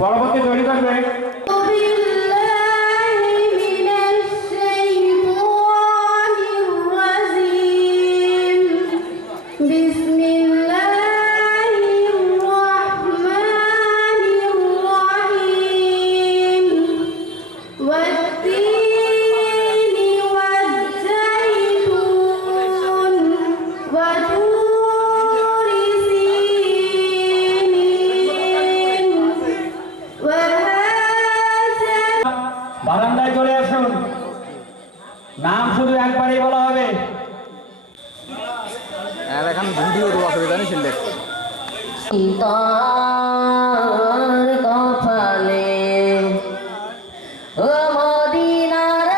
পরবর্তী তৈরি করবে বারান্দায় চলে আসুন। নাম শুধু একবারই বলা হবে। এখন ভিডিও অসুবিধা নেই ছিল কপালে ও মদিনার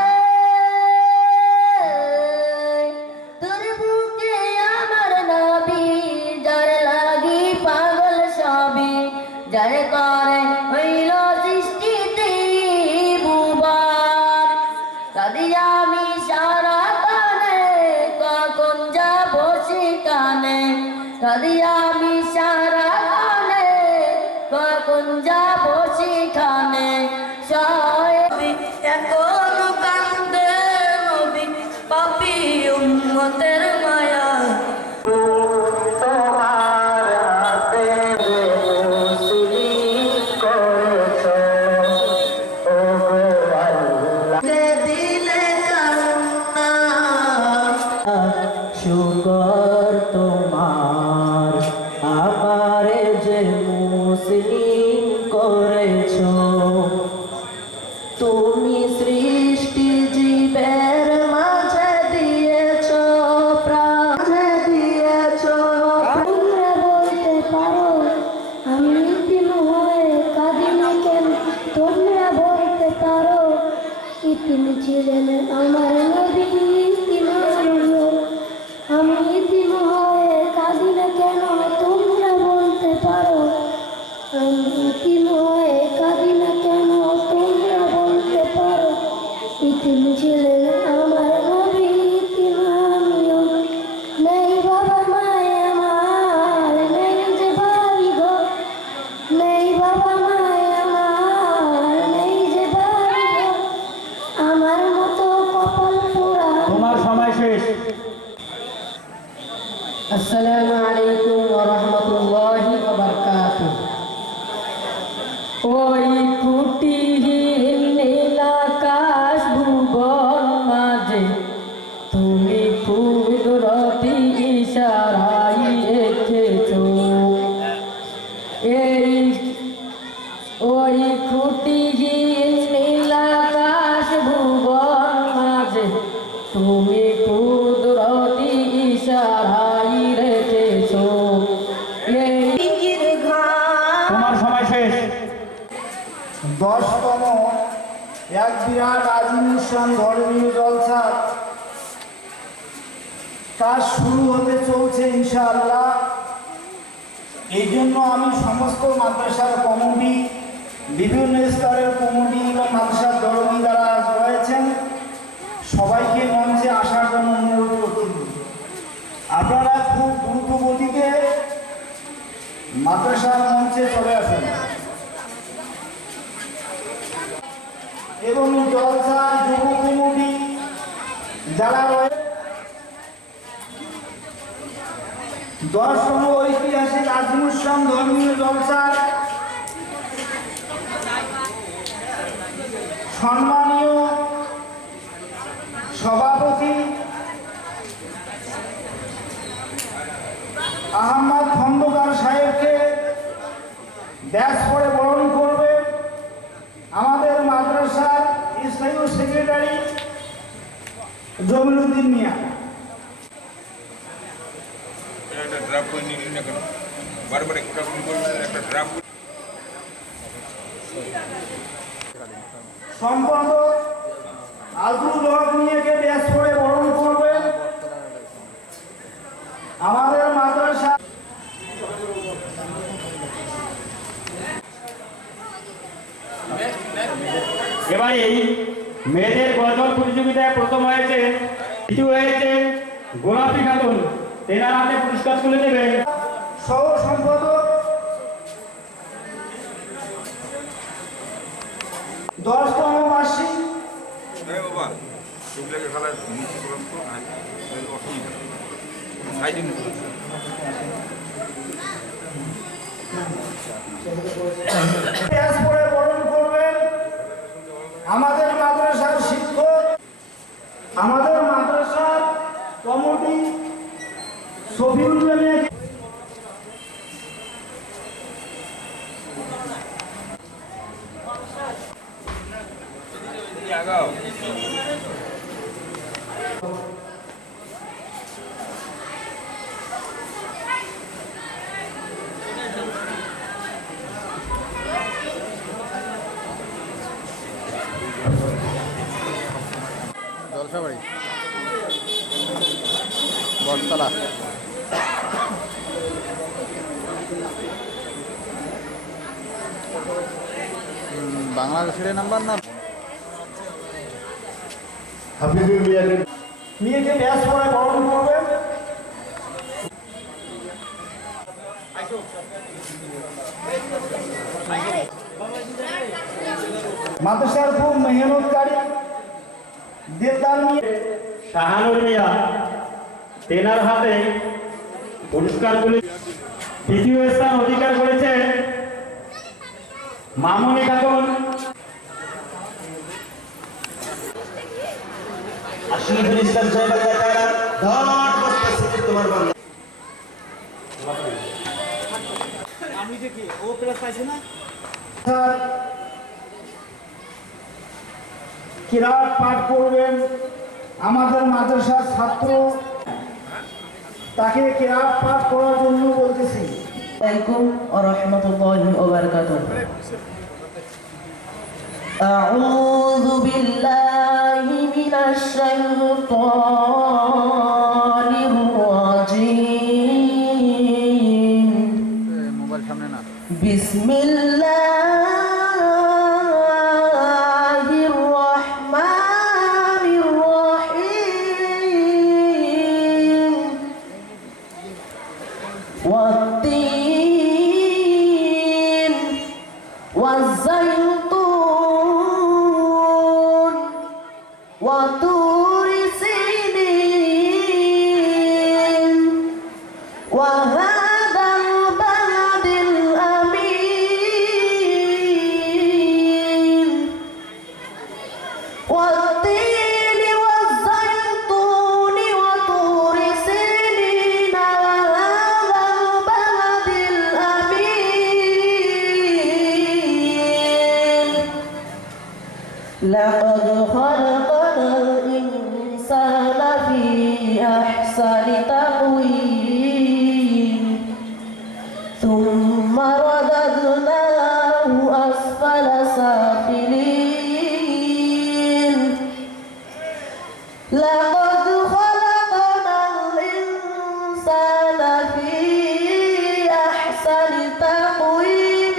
তোর বুকে আমার নবী যার লাগি পাগল সবই যার করে হইল সৃষ্টিতে বুবার কাদি আমি সারা কানে কখন যাব সেখানে কাদি আমি সারা কানে কখন যাব সেখানে সবাই এখন কান্দে নবী পাপী উম্মতের মায়া তোমার হাতে মুসলিম করেছো ও আল্লাহ দিলে কান্না শুকর তোমার আমারে যে মুসলিম করেছো তুমি সৃষ্টি জীবের মাঝে দিয়েছো প্রাণ দিয়েছো তোমরা বলতে পারো আমি ইতিম হয়ে কাঁদি না কেন তোমরা বলতে পারো ইতিম ছিলেন আমার নবী ইতিম আমি ইতিম হয়ে কাঁদি না কেন তোমরা বলতে পারো আমি ইতিম হয়ে কাঁদি না কেন তোমরা বলতে পারো ইতিম ছিলেন আমার নবী ইতিম আমিও নেই বাবা মায় আমার নেই যে বাড়ি ঘর নেই বাবা মায় আমার নেই যে বাড়ি ঘর আমার মতো কপাল পোড়া তোমার সময় শেষ। আসসালামু আলাইকুম ওয়া রাহমাতুল্লাহি ওয়া বারাকাতুহু ওই কুটিহীন নীল আকাশ ভুবন মাঝে তুমি কুদরতি ইশারায় রেখেছো এই ওই কুটিহীন নীল আকাশ ভুবন মাঝে তুমি কুদরতি ইশারায় রেখেছো তোমার সময় শেষ। 10তম এক বিরাট আজিমুসান ধর্মীয় জলসা কাজ শুরু হতে চলছে ইনশাআল্লাহ। এই জন্য আমি সমস্ত মাদ্রাসার কমিটি বিভিন্ন স্তরের কমিটি এবং মাদ্রাসার ধর্মী যারা রয়েছেন সবাইকে মঞ্চে আসার জন্য অনুরোধ করছি। আপনারা খুব দ্রুত গতিতে মাদ্রাসার মঞ্চে চলে আসুন এবং জলসা যুব কমিটি যারা রয়েছে 10তম ঐতিহাসিক আজিমুসান ধর্মীয় জলসার সম্মানীয় সভাপতি আহমদ খন্দকার সাহেবকে ব্যাস করে বরণ করবে আমাদের মাদ্রাসার স্থায়ী সেক্রেটারি জমিলুদ্দিন মিয়া। সম্পাদক আব্দুল হক মিয়াকে ব্যাস করে বরণ করবেন আমাদের মাদ্রাসা। এবারে মেয়েদের গজল প্রতিযোগিতায় প্রথম হয়েছে, দ্বিতীয় হয়েছে গোলাপি খাতুন। তেনার হাতে পুরস্কার তুলে দেবেন সহ সম্পাদক 10তম বার্ষিক বাবা এগুলোকে খেলার নিচে করলাম তো অসুবিধা সাইডে ব্যাস পরে বরণ করবেন আমাদের মাদ্রাসার শিক্ষক, আমাদের মাদ্রাসার কমিটি শফিউল্লাহ। আগাও জলসাবাড়ি বটতলা বাংলাদেশের নাম্বার না হাফিজুল মিয়াকে ব্যাস পরে বরণ করবেন। মাদ্রাসার খুব মেহনতকারী দিলদার মিয়া শাহানুর মিয়া, তেনার হাতে পুরস্কারগুলি। তৃতীয় স্থান অধিকার করেছে মামুনি খাতুন। আশিফুল ইসলাম সাহেব এলাকার ধন বসতে তোমার বাংলা কিরাত পাঠ করবেন আমাদের মাদ্রাসার ছাত্র, তাকে কিরাত পাঠ করার জন্য বলতেছি। عليكم ورحمة الله وبركاته. أعوذ بالله من الشيطان الرجيم. মোবাইল সামনে না بسم الله الرحمن الرحيم. والتين والزيتون وطور سينين وهذا البلد الأمين والتين والزيتون وطور سينين وهذا البلد الأمين لقد خلقنا الإنسان في أحسن تقويم ثم رددناه أسفل سافلين لقد خلقنا الإنسان في أحسن تقويم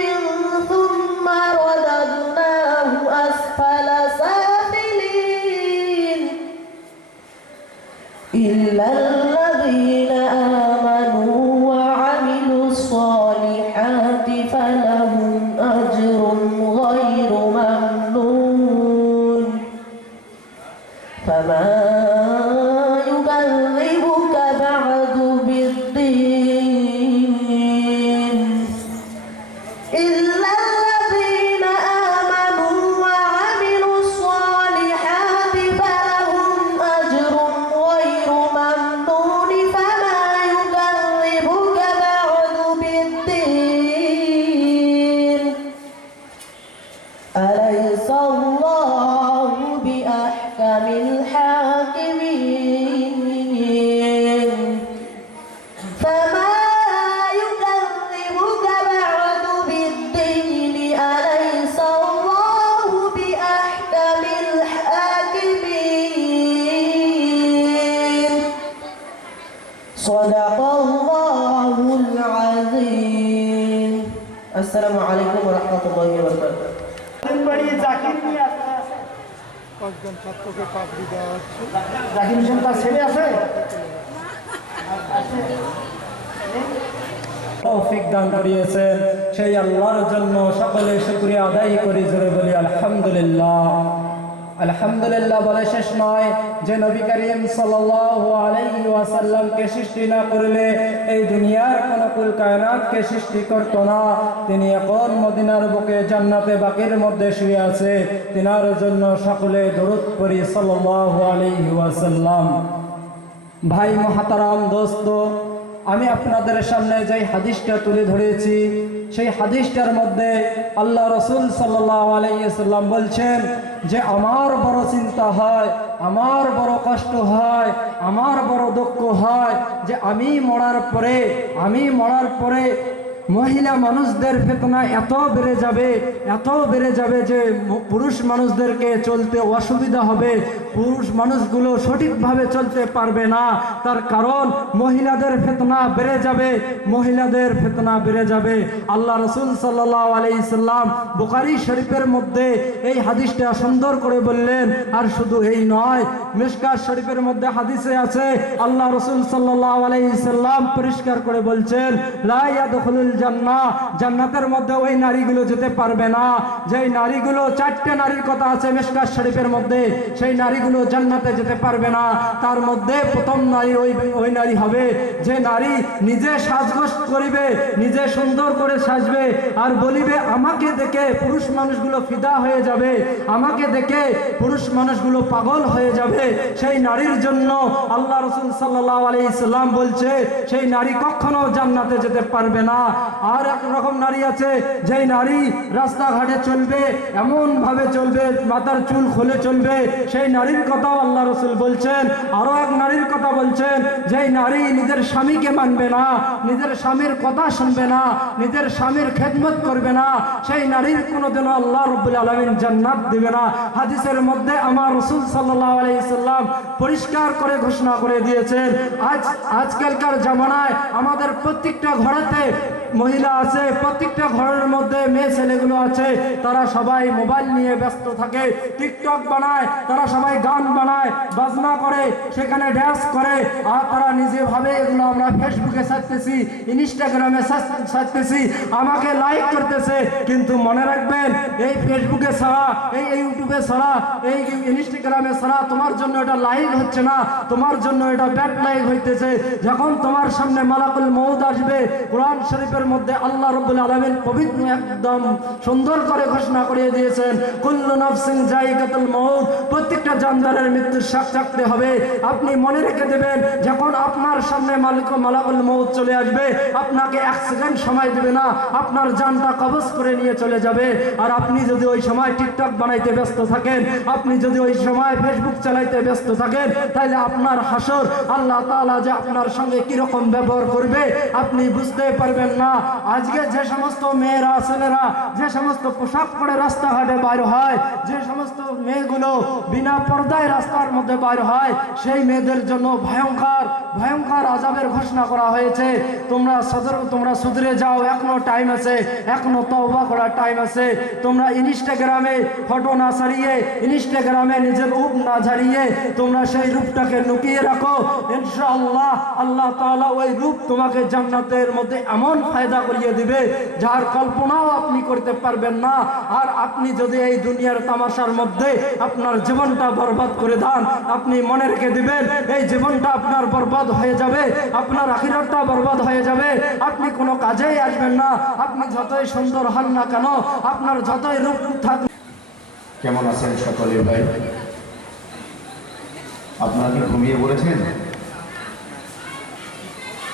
ثم رددناه أسفل سافلين إلا الذين آمنوا وعملوا الصالحات فلهم أجر غير ممنون فما يكذبك بعد بالدين إلا الذين آمنوا وعملوا الصالحات فلهم أجر غير ممنون فما يكذبك بعد بالدين أليس الله بأحكم الحاكمين فما يكذبك بعد بالدين أليس الله بأحكم الحاكمين صدق الله العظيم السلام عليكم ورحمة الله وبركاته বাড়ি জাকির মিয়া জাকির হোসেন তার ছেলে আছে। তৌফিক দান করিয়েছেন সেই আল্লাহর জন্য সকলে শুকরিয়া আদায় করি, জোরে বলি আলহামদুলিল্লাহ। আলহামদুলিল্লাহ বলে শেষ নয়, যে নবী করিম সাল্লাল্লাহু আলাইহি ওয়াসাল্লামকে সৃষ্টি না করলে এই দুনিয়ার কোন কুল কায়নাতকে সৃষ্টি করত না। তিনি এখন মদিনার বুকে জান্নাতে বাকির মধ্যে শুয়ে আছে, তিনার জন্য সকলে দরুদ পড়ি সাল্লাল্লাহু আলাইহি ওয়াসাল্লাম। ভাই মুহতারাম দোস্ত, আমি আপনাদের সামনে যে হাদিসটা তুলে ধরেছি সেই হাদিসটার মধ্যে আল্লাহ রসুল সাল্লাল্লাহু আলাইহি ওয়াসাল্লাম বলছেন যে আমার বড় চিন্তা হয়, আমার বড় কষ্ট হয়, আমার বড় দুঃখ হয় যে আমি মরার পরে মহিলা মানুষদের ফিতনা এত বেড়ে যাবে যে পুরুষ মানুষদেরকে চলতে অসুবিধা হবে, পুরুষ মানুষগুলো সঠিকভাবে চলতে পারবে না। তার কারণ মহিলাদের ফিতনা বেড়ে যাবে। আল্লাহ রসুল সাল্লাল্লাহু আলাইহি সাল্লাম বুখারী শরীফের মধ্যে এই হাদিসটা সুন্দর করে বললেন। আর শুধু এই নয়, মিশকাত শরীফের মধ্যে হাদিসে আছে আল্লাহ রসুল সাল্লাল্লাহু আলাইহি সাল্লাম পরিষ্কার করে বলছেন, লা ইয়াদখুলুল জান্নাহ, জান্নাতের মধ্যে ওই নারীগুলো যেতে পারবে না যেই নারীগুলো, 4টে নারীর কথা আছে মিশকাত শরীফের মধ্যে, সেই নারীগুলো জান্নাতে যেতে পারবে না। তার মধ্যে প্রথম নারী ওই নারী হবে যে নারী নিজে সাজগোজ করিবে, নিজে সুন্দর করে সাজবে আর বলিবে আমাকে দেখে পুরুষ মানুষগুলো ফিদা হয়ে যাবে, আমাকে দেখে পুরুষ মানুষগুলো পাগল হয়ে যাবে। সেই নারীর জন্য আল্লাহ রাসূল সাল্লাল্লাহু আলাইহি সাল্লাম বলছে সেই নারী কখনো জান্নাতে যেতে পারবে না। আর এক রকম নারী আছে যেই নারী রাস্তাঘাটে চলবে, এমন ভাবে চলবে মাথার চুল খুলে চলবে, সেই নারীর কথাও আল্লাহ রাসূল বলছেন। আরো এক নারীর কথা বলছেন যেই নারী নিজের স্বামীকে মানবে না, নিজের স্বামীর কথা শুনবে না, নিজের স্বামীর খেদমত করবে না, সেই নারীর কোনোদিনও আল্লাহ রাব্বুল আলামিন জান্নাত দিবে না। হাদিসের মধ্যে আমার রাসূল সাল্লাল্লাহু আলাইহি সাল্লাম পরিষ্কার করে ঘোষণা করে দিয়েছেন। আজকালকার জামানায় আমাদের প্রত্যেকটা ঘরেতে মহিলা আছে, প্রত্যেকটা ঘরের মধ্যে মেয়ে ছেলেগুলো আছে, তারা সবাই মোবাইল নিয়ে ব্যস্ত থাকে, টিকটক বানায়, তারা সবাই গান বানায়, বাজনা করে, সেখানে ড্যান্স করে। আর তারা নিজে ভাবে এগুলো আমরা ফেসবুকে ছাড়তেছি, ইনস্টাগ্রামে ছাড়তেছি, আমাকে লাইক করতেছে। কিন্তু মনে রাখবেন, এই ফেসবুকে ছাড়া, এই ইউটিউবে ছাড়া, এই ইনস্টাগ্রামে ছাড়া তোমার জন্য এটা লাইক হচ্ছে না, তোমার জন্য এটা ব্যাড লাইক হইতেছে। যখন তোমার সামনে মালাকুল মউত আসবে, কোরআন শরীফের মধ্যে আল্লাহ রাব্বুল আলামিন পবিত্র একদম সুন্দর করে ঘোষণা করে দিয়েছেন, কুল্লু নাফসিন যায়িকাতুল মউত, প্রত্যেকটা জানদারের মৃত্যুর স্বাদ চাখতে হবে। আপনি মনে রেখে দেবেন, যখন আপনার সামনে মালাকুল মউত চলে আসবে, আপনাকে 1 সেকেন্ড সময় দেবে না, আপনার জানটা কবজ করে নিয়ে চলে যাবে। আর আপনি যদি ওই সময় টিকটক বানাইতে ব্যস্ত থাকেন, আপনি যদি ওই সময় ফেসবুক চালাইতে ব্যস্ত থাকেন, তাহলে আপনার হাসর আল্লাহ তাআলা যে আপনার সঙ্গে কিরকম ব্যবহার করবে আপনি বুঝতে পারবেন না। আজকে যে সমস্ত মেয়েরা, ছেলেরা যে সমস্ত পোশাক পরে রাস্তাঘাটে বাইর হয়, যে সমস্ত মেয়েগুলো বিনা পর্দায় রাস্তার মধ্যে বাইর হয়, সেই মেয়েদের জন্য ভয়ঙ্কর আযাবের ঘোষণা করা হয়েছে। তোমরা সুধরে যাও, এখনো টাইম আছে, এখনো তওবা করার টাইম আছে। তোমরা ইনস্টাগ্রামে ফটো না ছাড়িয়ে, ইনস্টাগ্রামে নিজের রূপ না ঝাড়িয়ে তোমরা সেই রূপটাকে লুকিয়ে রাখো। ইনশাআল্লাহ আল্লাহ তাআলা ওই রূপ তোমাকে জান্নাতের মধ্যে এমন ফায়দা করিয়ে দিবে যার কল্পনাও আপনি করতে পারবেন না। আর আপনি যদি এই দুনিয়ার তামাশার মধ্যে আপনার জীবনটা বরবাদ করে দেন, আপনি মনে রেখে দিবেন এই জীবনটা আপনার বরবাদ হয়ে যাবে, আপনার আখিরাতটা বরবাদ হয়ে যাবে, আপনি কোনো কাজেই আসবেন না। আপনি যতই সুন্দর হন না কেন, আপনার যতই রূপ থাক। কেমন আছেন সকলে ভাই? আপনারা কি ঘুমিয়ে পড়েছেন?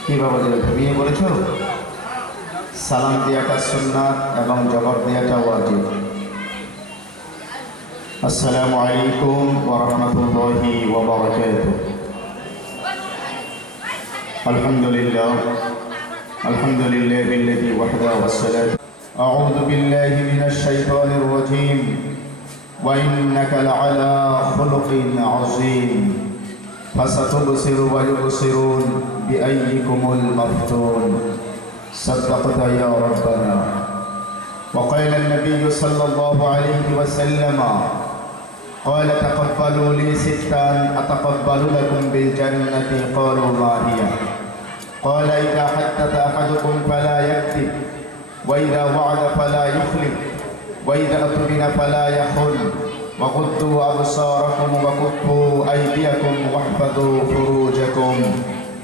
কি বাবা, ঘুমিয়ে পড়েছো? সালাম দেওয়াটা সুন্নাত এবং জবাব দেওয়াটা ওয়াজিব। আসসালামু আলাইকুম ওয়া রাহমাতুল্লাহি ওয়া বারাকাতুহু। আলহামদুলিল্লাহিল্লাযী ওয়াহদা ওয়াসসালাতু। আউযু বিল্লাহি মিনাশ শাইতানির রাজীম। ওয়া ইন্নাকা লাআলা খুলুকিন আযীম। ফাসাতুবসিরু ওয়া ইউবসিরুন বিআইয়িকুমুল মাফতুন। صدقت يا ربنا. وقال النبي صلى الله عليه وسلم قال تقبلوا لي 6 أتقبل لكم بالجنة. قالوا ما هي؟ قال إذا حدث أحدكم فلا يكذب وإذا وعد فلا يخلف وإذا أؤتمن فلا يخن وغضوا أبصاركم وكفوا أيديكم واحفظوا فروجكم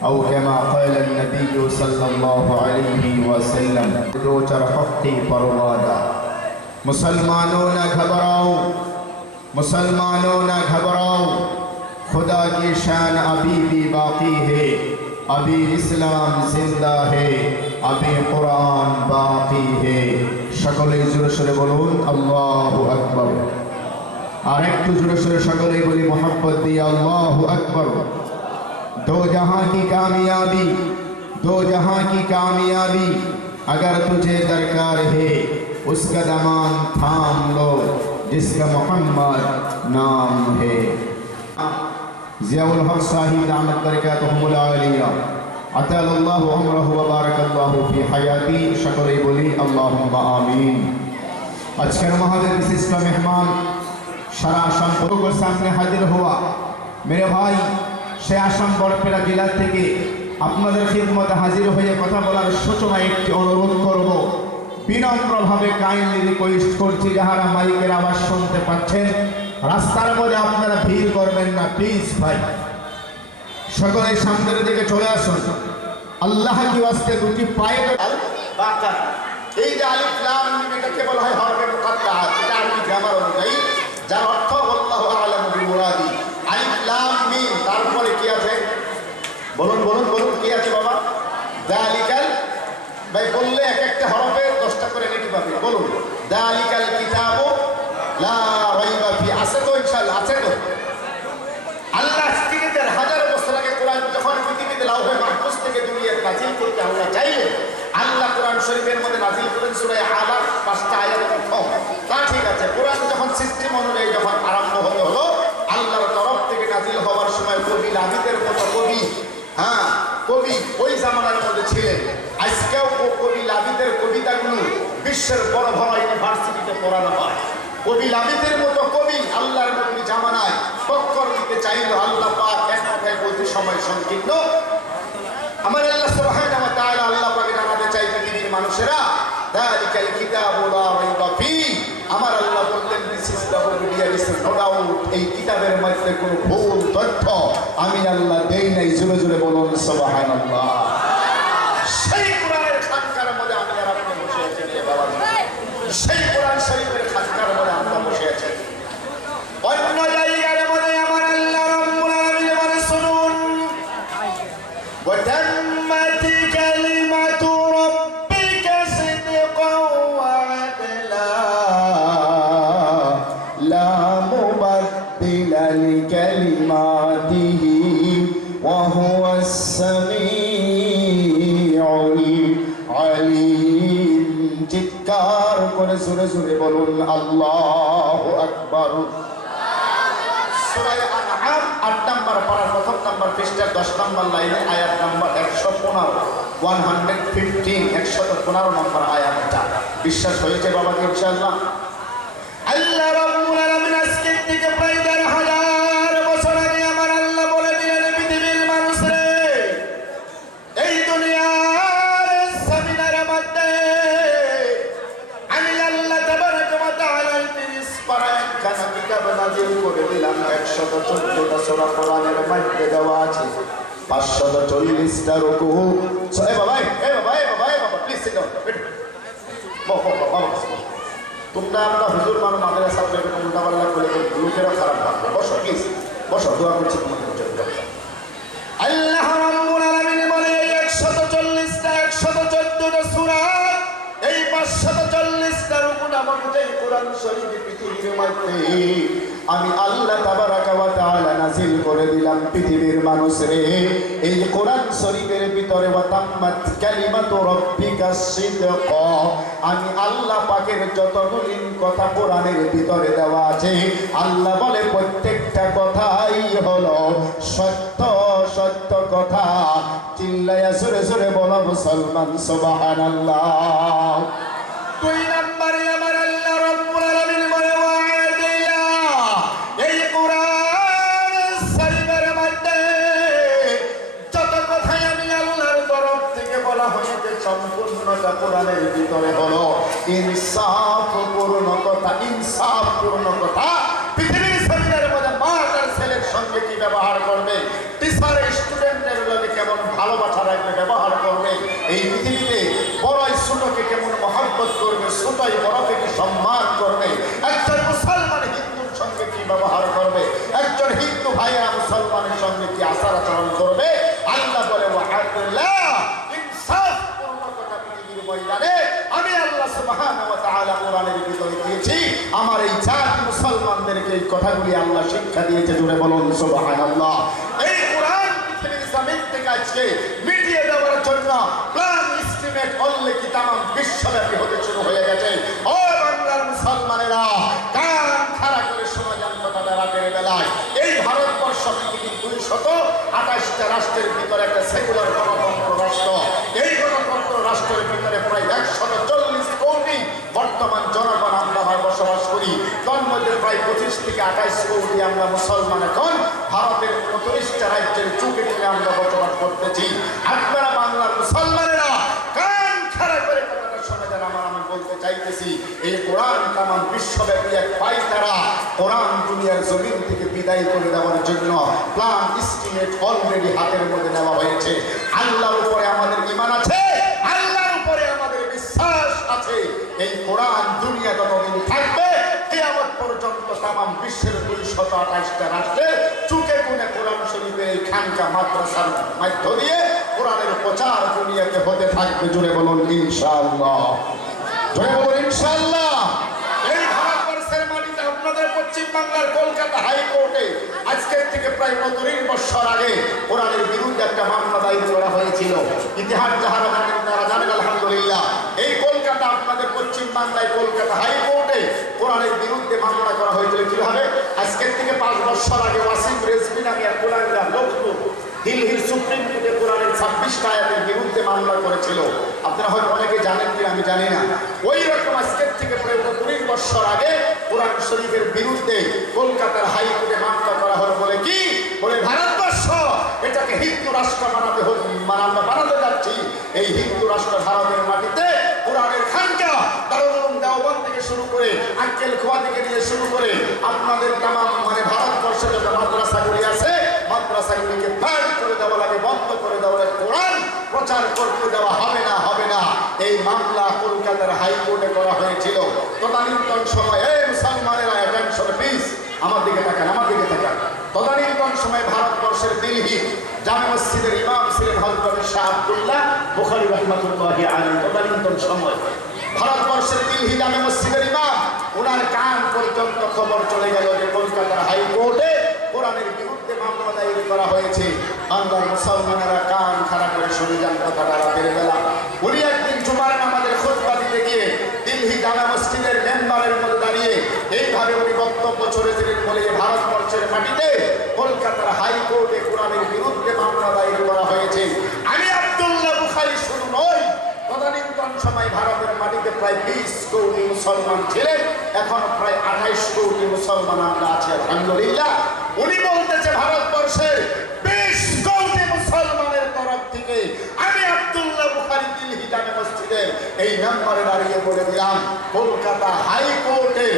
أو كما قال النبي صلى الله عليه وسلم دو چرختی پروادا مسلمانوں نہ گھبراؤ مسلمانوں نہ گھبراؤ خدا کی شان ابھی بھی باقی ہے ابھی اسلام زندہ ہے ابھی قرآن باقی ہے সকলে জোরে সরে বলুন আল্লাহু আকবার আর একটু জোরে সরে সকলে বলি মোহাম্মদ দিয়ে আল্লাহু আকবার दो जहां की कामयाबी दो जहां की कामयाबी अगर तुझे दरकार है उसका दामन थाम लो जिसका मोहम्मद नाम है जियाउल हक साहिब दामत बरकातुहुल आलिया अतालल्लाहु उमरहु व बारकाल्लाहु फी हयाती शकरे बोली अल्लाहुम्मा आमीन। আজকের মহাদের বিশিষ্ট মেহমান সারা সম্পর্কের সামনে হাজির হওয়া मेरे भाई সে আসাম বড়পেড়া জেলা থেকে আপনাদের খিদমতে হাজির হয়ে কথা বলার সূচনায় একটি অনুরোধ করব বিনম্রভাবে কাইন্ডলি রিকোয়েস্ট করছি যারা মাইকের আওয়াজ শুনতে পাচ্ছেন রাস্তার মধ্যে আপনারা ভিড় করবেন না প্লিজ ভাই সকলে সামনের দিকে চলে আসুন আল্লাহ কি ওয়াস্তে দুটি পায়ে বাকার এই যে আলিফ লাম মিম এটাকে বলা হয় হরফে মুকাত্তাআত এটা আরবি গ্রামার অনুযায়ী যার অর্থ আল্লাহু আ'লামু বিমুরাদি আলিফ লাম মিম তারপরে কি আছে বলুন বলুন বলুন কি আছে বাবা যালিকাল ভাই বললে এক একটা হরফে 10টা করে নেকি পাবে বলুন যালিকাল কিতাবু লা রাইবা ফি আছে তো ইনশাআল্লাহ আছে তো আল্লাহ স্ত্রীদের হাজার বছর আগে কোরআন যখন পৃথিবীতে লাউহে মাহফুজ থেকে দুনিয়াতে নাযিল করতে আল্লাহ চাইলে আল্লাহ কোরআন শরীফের মধ্যে নাযিল করেন সূরা আলাক 5টা আয়াত প্রথম তা ঠিক আছে কোরআন যখন সিস্টেম অনুযায়ী যখন আরম্ভ হলো আল্লাহর তরফ থেকে নাযিল হওয়ার সময় কবি লাবিদের মতো কবি কবি ওই জামানার মধ্যে ছিলেন আজকেও কবি লাবিদের কবিতাগুলো বিশ্বের বড় বড় ইউনিভার্সিটিতে পড়ানো হয় কবি লাবিদের মতো কবি আল্লাহর নবীর জামানায় টক্কর দিতে চাইলো আল্লাহ পাক এক কথায় বলতে সময় সংকীর্ণ আমার আল্লাহ সুবহানাহু ওয়া তাআলা আল্লাহ পাকে জানাতে চাই পৃথিবীর মানুষেরা যালিকাল কিতাবু লা রাইবা ফি আমার আল্লাহ বললেন this is the word is no doubt এই কিতাবের মধ্যে কোনো ভুল তথ্য আমি আল্লাহ দেই নাই জোরে জোরে বলুন সুবহানাল্লাহ সেই কোরআনের খানকার মধ্যে আমি আর আপনি বসে আছি রে বাবা সেই কোরআন শরীফের খানকার মধ্যে আমরা বসে আছি অন্য জায়গার মধ্যে আমার আল্লাহ রাব্বুল আলামিন বলে শুনুন ওয়া তাম্মাতি কালিমাতু রাব্বিকা সিদকাও ওয়া আদলা লা মুবাদদিলা লিকালিমাতিহি ওয়া হুয়াস সামিউল আলিম চিৎকার করে জোরে জোরে বলুন আল্লাহু আকবার সূরা আনআম 8 নম্বর পারা প্রথম নম্বর পৃষ্ঠার 10 নম্বর লাইনে আয়াত নম্বর 115 নম্বর আয়াতটা বিশ্বাস হয়েছে বাবা ইনশাআল্লাহ আল্লাহ রাব্বুল আলামিন আজকে থেকে প্রায় 1000 বছর আগে আমার আল্লাহ বলে দিলেন পৃথিবীর মানুষরে এই দুনিয়ার জমিনের মধ্যে আমি আল্লাহ তাবারক ওয়া তাআলা 30 পারা একখানা কিতাব নাযিল করে দিলাম 114টা সূরা কোরআনের মধ্যে দেওয়া আছে 540টা রুকু এ বাবা প্লিজ সিট ডাউন বাবা তোমরা আমরা হুজুর মানো মাদ্রাসা থেকে উল্টা পাল্লা করে লোকেরা খারাপ ভাববে বসো প্লিজ বসো দোয়া করছি তোমাদের জন্য আল্লাহ রাব্বুল আলামিন বলে 140টা 114টা সূরা এই 540টা রুকু নামক যে কোরআন শরীফ পৃথিবীর মধ্যে আমি আল্লাহ তাবারাকা ওয়া তাআলা নাযিল করে দিলাম পৃথিবীর মানুষরে এই কোরআন শরীফের ভিতরে ওয়া তাম্মাত কালিমাতু রাব্বিকা সিদকা আমি আল্লাহ পাকের যতগুলি কথা কোরআনের ভিতরে দেওয়া আছে আল্লাহ বলে প্রত্যেকটা কথাই হলো সত্য সত্য কথা চিল্লায়া জোরে জোরে বলো মুসলমান সুবহানাল্লাহ দুই নম্বরে আমার আল্লাহ রাব্বুল আলামিন বলে ওয়াদিলা এই কোরআন শরীফের মধ্যে যত কথাই আমি আল্লাহর তরফ থেকে বলা হয়েছে সম্পূর্ণটা কোরআনের ভিতরে হলো ইনসাফ পূর্ণ কথা। ইনসাফ পূর্ণ কথা পৃথিবীর জমিনের মধ্যে মা তার ছেলের সঙ্গে কি ব্যবহার করবে, টিচার স্টুডেন্টের লগে কেমন ভালোবাসা রাখবে, ব্যবহার করবে, এই পৃথিবীতে বড়ই ছোটকে কেমন মহব্বত করবে, ছোটই বড়কে কি সম্মান করবে, একজন মুসলমান হিন্দুর সঙ্গে কি ব্যবহার করবে, একজন হিন্দু ভাইয়েরা মুসলমানের সঙ্গে কি আচার আচরণ করবে, আল্লাহ বলে ইনসাফ পূর্ণ কথা পৃথিবীর ময়দানে আমি আল্লাহ সুবহানাহু ওয়া তাআলা কোরআনের ভিতরে দিয়েছি। আমার এই জাতি মুসলমানদেরকে এই কথাগুলি আল্লাহ শিক্ষা দিয়েছে। জুড়ে বলুন সুবহানাল্লাহ। এই কোরআন পৃথিবীর জমিন থেকে আজকে মিটিয়ে দেওয়ার জন্য প্ল্যান এস্টিমেট অললে কি তাম বিশ্বব্যাপী হতে শুরু হয়ে গেছে। ও বাংলার মুসলমানেরা, কান খাড়া করে শোনা যান কথাটা রাতের বেলায়। এই ভারতবর্ষ পৃথিবীর 228টা রাষ্ট্রের ভিতরে একটা সেকুলার গণতন্ত্র রাষ্ট্র। এই গণতন্ত্র রাষ্ট্রের ভিতরে প্রায় 140 কোটি বর্তমান জনগণ আমরা বসবাস করি। তার মধ্যে প্রায় 25 থেকে 28 কোটি আমরা মুসলমান। এখন ভারতের 29টা রাজ্যের চুকে চুকে আমরা বসবাস করতেছি। আপনারা বাংলার মুসলমানেরা কান খাড়া করে কথাটা শোনা যান। আমি বলতে চাইতেছি, এই কোরআন তাম বিশ্বব্যাপী এক পায়তারা কোরআন দুনিয়ার জমিন থেকে বিদায় করে দেওয়ার জন্য প্ল্যান এস্টিমেট অলরেডি হাতের মধ্যে নেওয়া হয়েছে। আল্লাহর উপরে আমাদের ঈমান আছে, আল্লাহর উপরে আমাদের বিশ্বাস আছে। এই কোরআন দুনিয়া যতদিন থাকবে কিয়ামত পর্যন্ত তাম বিশ্বের 228টা রাষ্ট্রে চুকে কোণে কোরআন শরীফের এই খানকা মাদ্রাসার মধ্য দিয়ে কোরআনের প্রচার দুনিয়াতে হতে থাকবে। জুড়ে বলুন ইনশাআল্লাহ। জুড়ে বলুন ইনশাআল্লাহ। এই ভারতবর্ষের মাটিতে আপনাদের পশ্চিম বাংলার কলকাতা হাইকোর্টে আজকের থেকে প্রায় 30 বছর আগে কোরআনের বিরুদ্ধে একটা মামলা দায়ের করা হয়েছিল। ইতিহাস যাহারা জানেন তারা জানেন আলহামদুলিল্লাহ। এই কলকাতা আপনাদের পশ্চিম বাংলায় কলকাতা হাইকোর্টে কোরআনের বিরুদ্ধে মামলা করা হয়েছিল। কিভাবে? আজকের থেকে 5 বছর আগে ওয়াসিম রেজভি নামে এক কোরআনদার লোক দিল্লির সুপ্রিম কোর্টে কোরআনের 26টা আয়াতের বিরুদ্ধে মামলা করেছিল। আপনারা হয়তো অনেকে জানেন কি আমি জানি না। ওই রকম আজকের থেকে প্রায় 30 বছর আগে কোরআন শরীফের বিরুদ্ধে কলকাতার হাইকোর্টে মামলা করা হলো। বলে কি? বলে ভারতবর্ষ এটাকে হিন্দু রাষ্ট্র বানাতে যাচ্ছি। এই হিন্দু রাষ্ট্র ভারতের মাটিতে কোরআনের খানকা দারুল উলুম দেওবন্দ থেকে শুরু করে আঙ্কেল খোয়া থেকে নিয়ে শুরু করে আপনাদের তাম ভারতবর্ষে যত মাদ্রাসাগুলি আছে মাদ্রাসাগুলিকে ব্যান করে দেওয়া লাগে, বন্ধ করে দেওয়া লাগে। কোরআন প্রচার করতে দেওয়া হবে না, হবে না। এই মামলা কলকাতার হাইকোর্টে করা হয়েছিল। তদানীন্তন সময় এই মুসলমানেরা অ্যাটেনশন প্লিজ আমার দিকে তাকান, আমার দিকে তাকান। তদানীন্তন সময় ভারতবর্ষের দিল্লি জামে মসজিদের ইমাম ছিলেন হযরত শাহ আব্দুল্লাহ বুখারী রাহমাতুল্লাহি আলাইহি। তদানীন্তন সময় ভারতবর্ষের দিল্লি জামে মসজিদের ইমাম, ওনার কান পর্যন্ত খবর চলে গেল যে কলকাতার হাইকোর্টে কোরআনের বিরুদ্ধে মামলা দায়ের করা হয়েছে। বাংলার মুসলমানেরা কান খাড়া করে শুনে যান কথাটা রাতের বেলা। উনি একদিন জুমার নামাজের খুতবা দিতে গিয়ে দিল্লি জামে মসজিদের মেম্বারের মধ্যে দাঁড়িয়ে এইভাবে উনি বক্তব্য ছড়েছিলেন। বলে ভারতবর্ষের মাটিতে কলকাতার হাইকোর্টে কোরআনের বিরুদ্ধে মামলা দায়ের করা হয়েছে। আমি আব্দুল্লাহ বুখারী শুধু নই, তদানীন্তন সময় ভারতের মাটিতে প্রায় 20 কোটি মুসলমান ছিলেন, এখন প্রায় 28 কোটি মুসলমান আমরা আছি আলহামদুলিল্লাহ। উনি বলতেছে ভারতবর্ষের 20 কোটি মুসলমানের তরফ থেকে আমি আব্দুল্লাহ বুখারী দিল্লি জামে মসজিদের এই মেম্বারে দাঁড়িয়ে বলে দিলাম, কলকাতা হাইকোর্টে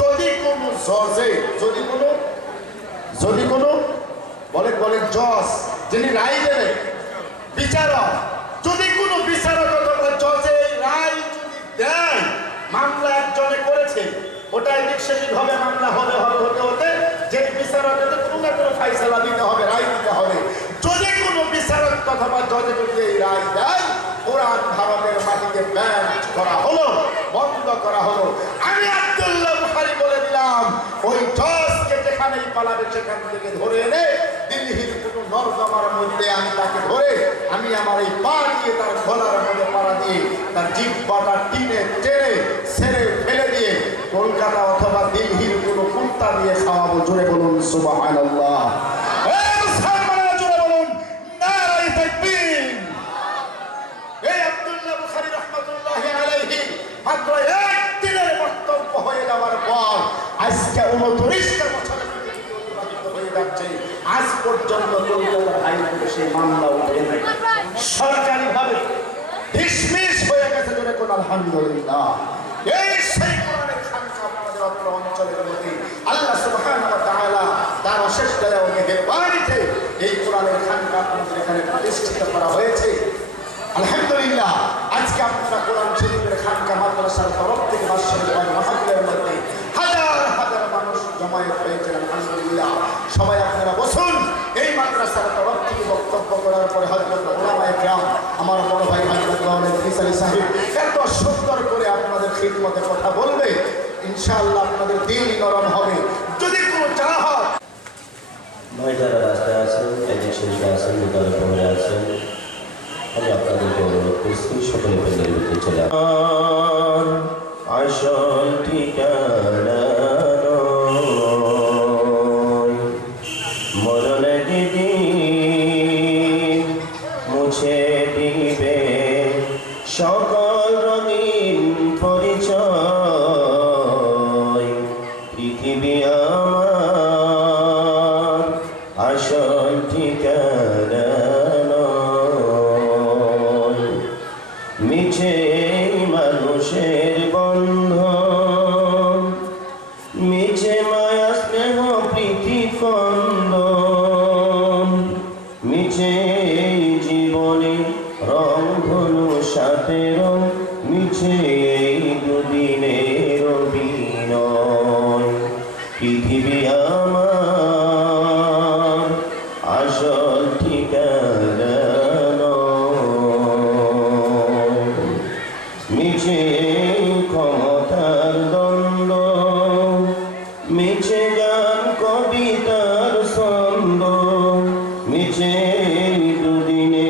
যদি কোনো জজে যদি কোনো বলেন জজ যিনি রায় দেবে, বিচারক, যদি কোনো বিচারক অথবা জজে এই রায় যদি দেয়, মামলা একজনে করেছে, ওটা নিশ্চিতভাবে মামলা হতে যে বিচারকের কোনো না কোনো ফাইসালা দিতে হবে, রায় দিতে হবে। যদি কোনো বিচারক অথবা জজে যদি এই রায় দেয়, কোরআন ভারতের মাটিতে ব্যান করা হলো, বন্ধ করা হলো। আমি আব্দুল্লাহ বুখারী বলে দিলাম, ওই জজকে যেখানেই পালাবে সেখান থেকে ধরে এনে দিল্লির কোনো নর্দমার মধ্যে আমি তাকে ধরে আমি আমার এই পা দিয়ে তার গলার মধ্যে পাড়া দিয়ে তার জিহ্বাটা টেনে ছেড়ে ফেলে দিয়ে কলকাতা অথবা দিল্লির কোনো কুত্তা দিয়ে খাওয়াবো। জোরে বলুন সুবহানাল্লাহ। এই আব্দুল্লাহ বুখারী রাহমাতুল্লাহি আলাইহি মাত্র একদিনের বক্তব্য হয়ে যাওয়ার পর আজকে 29টা বছর অতিবাহিত হয়ে যাচ্ছে, আজ পর্যন্ত কলকাতার হাইকোর্টে সেই মামলা উঠে নাই। সরকারিভাবে ডিসমিস হয়ে গেছে। বলুন আলহামদুলিল্লাহ। এই সেই কোরআনের খানকা আপনাদের অত্র অঞ্চলের মধ্যে আল্লাহ সুবহানাহু ওয়া তাআলা তার অশেষ দয়া ও মেহেরবানিতে এই কোরআনের খানকা আপনাদের এখানে প্রতিষ্ঠিত করা হয়েছে। আলহামদুলিল্লাহ, আজকে আপনারা কোরআন শরীফের খানকা মাদ্রাসার তরফ থেকে বাৎসরিক মাহফিলের মধ্যে হাজার হাজার মানুষ জমায়েত হয়েছেন। আলহামদুলিল্লাহ, সবাই আপনারা বসুন। এই মাদ্রাসার তরফ থেকে বক্তব্য করার পরে হযরত উলামায়ে কেরাম, আমার বড় ভাই হযরত মাওলানা ইদ্রিস আলী সাহেব এত সুন্দর করে আপনাদের খিদমতে কথা বলবে। ইনশাআল্লাহ আপনাদের দিল নরম হবে। যদি কোনো চাহত ভাই যারা রাস্তায় আছেন, একদিন শরীরে আছেন, দোকানে পড়ে আছেন, আমি আপনাদেরকে অনুরোধ করছি সকলে প্যান্ডেলের ভিতরে চলে আসুন। আসল ঠিকানা মরণে দিন মুছে দিবে সকল রঙিন পরিচয়। পৃথিবী আমার আসল ঠিকানা নয়। মিছে মানুষের বন্ধন, মিছে মায়া স্নেহ প্রীতি কন্দন, মিছে জীবনে রং ধনু সাথে রং, মিছে এই দুদিনের অভিনয়। পৃথিবী আমার আসল ঠিকানা নয়। মিছে ক্ষমতার দ্বন্দ্ব, মিছে গান কবিতার ছন্দ, মিছে দুদিনে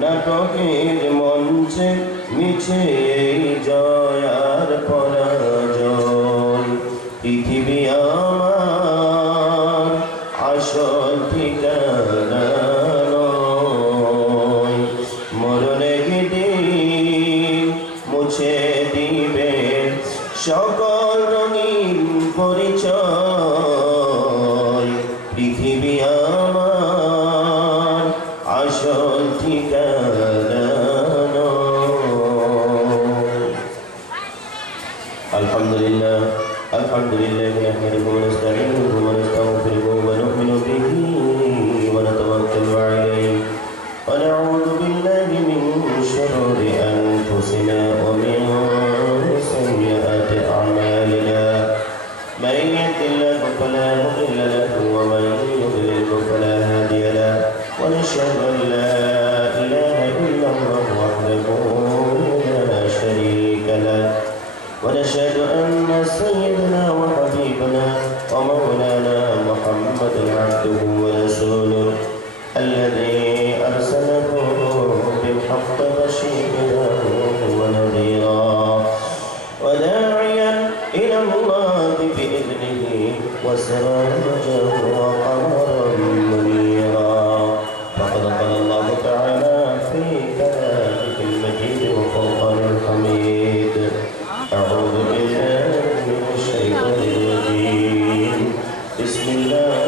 নাটকের মঞ্চে, মিছে এই জয় আর পরাজয়। পৃথিবী আমার আসল ঠিকানা নয়। মরণে দিন মুছে দিবে সকল রঙিন পরিচয়। পৃথিবী আমার আসল ঠিকানা নয়। আলহামদুলিল্লাহ, আলহামদুলিল্লাহ نحمده ونستعينه ونستغفره ونؤمن به ونتوكل عليه ونعوذ بالله من شرور أنفسنا ومن سيئات أعمالنا. من يهد الله فلا مضل له ومن يضلل فلا هادي له. ونشهد أن لا إله إلا الله وحده لا شريك له. ونشهد أن سيدنا وحبيبنا ومولانا محمدا عبده ورسوله الذي أرسله بالحق بشيرا ونذيرا وداعيا إلى الله بإذنه وسراجا وقمرا منيرا. فقد قال الله تعالى في كلامه المجيد وفرقان الحميد. أعوذ بالله من الشيطان الرجيم. بسم الله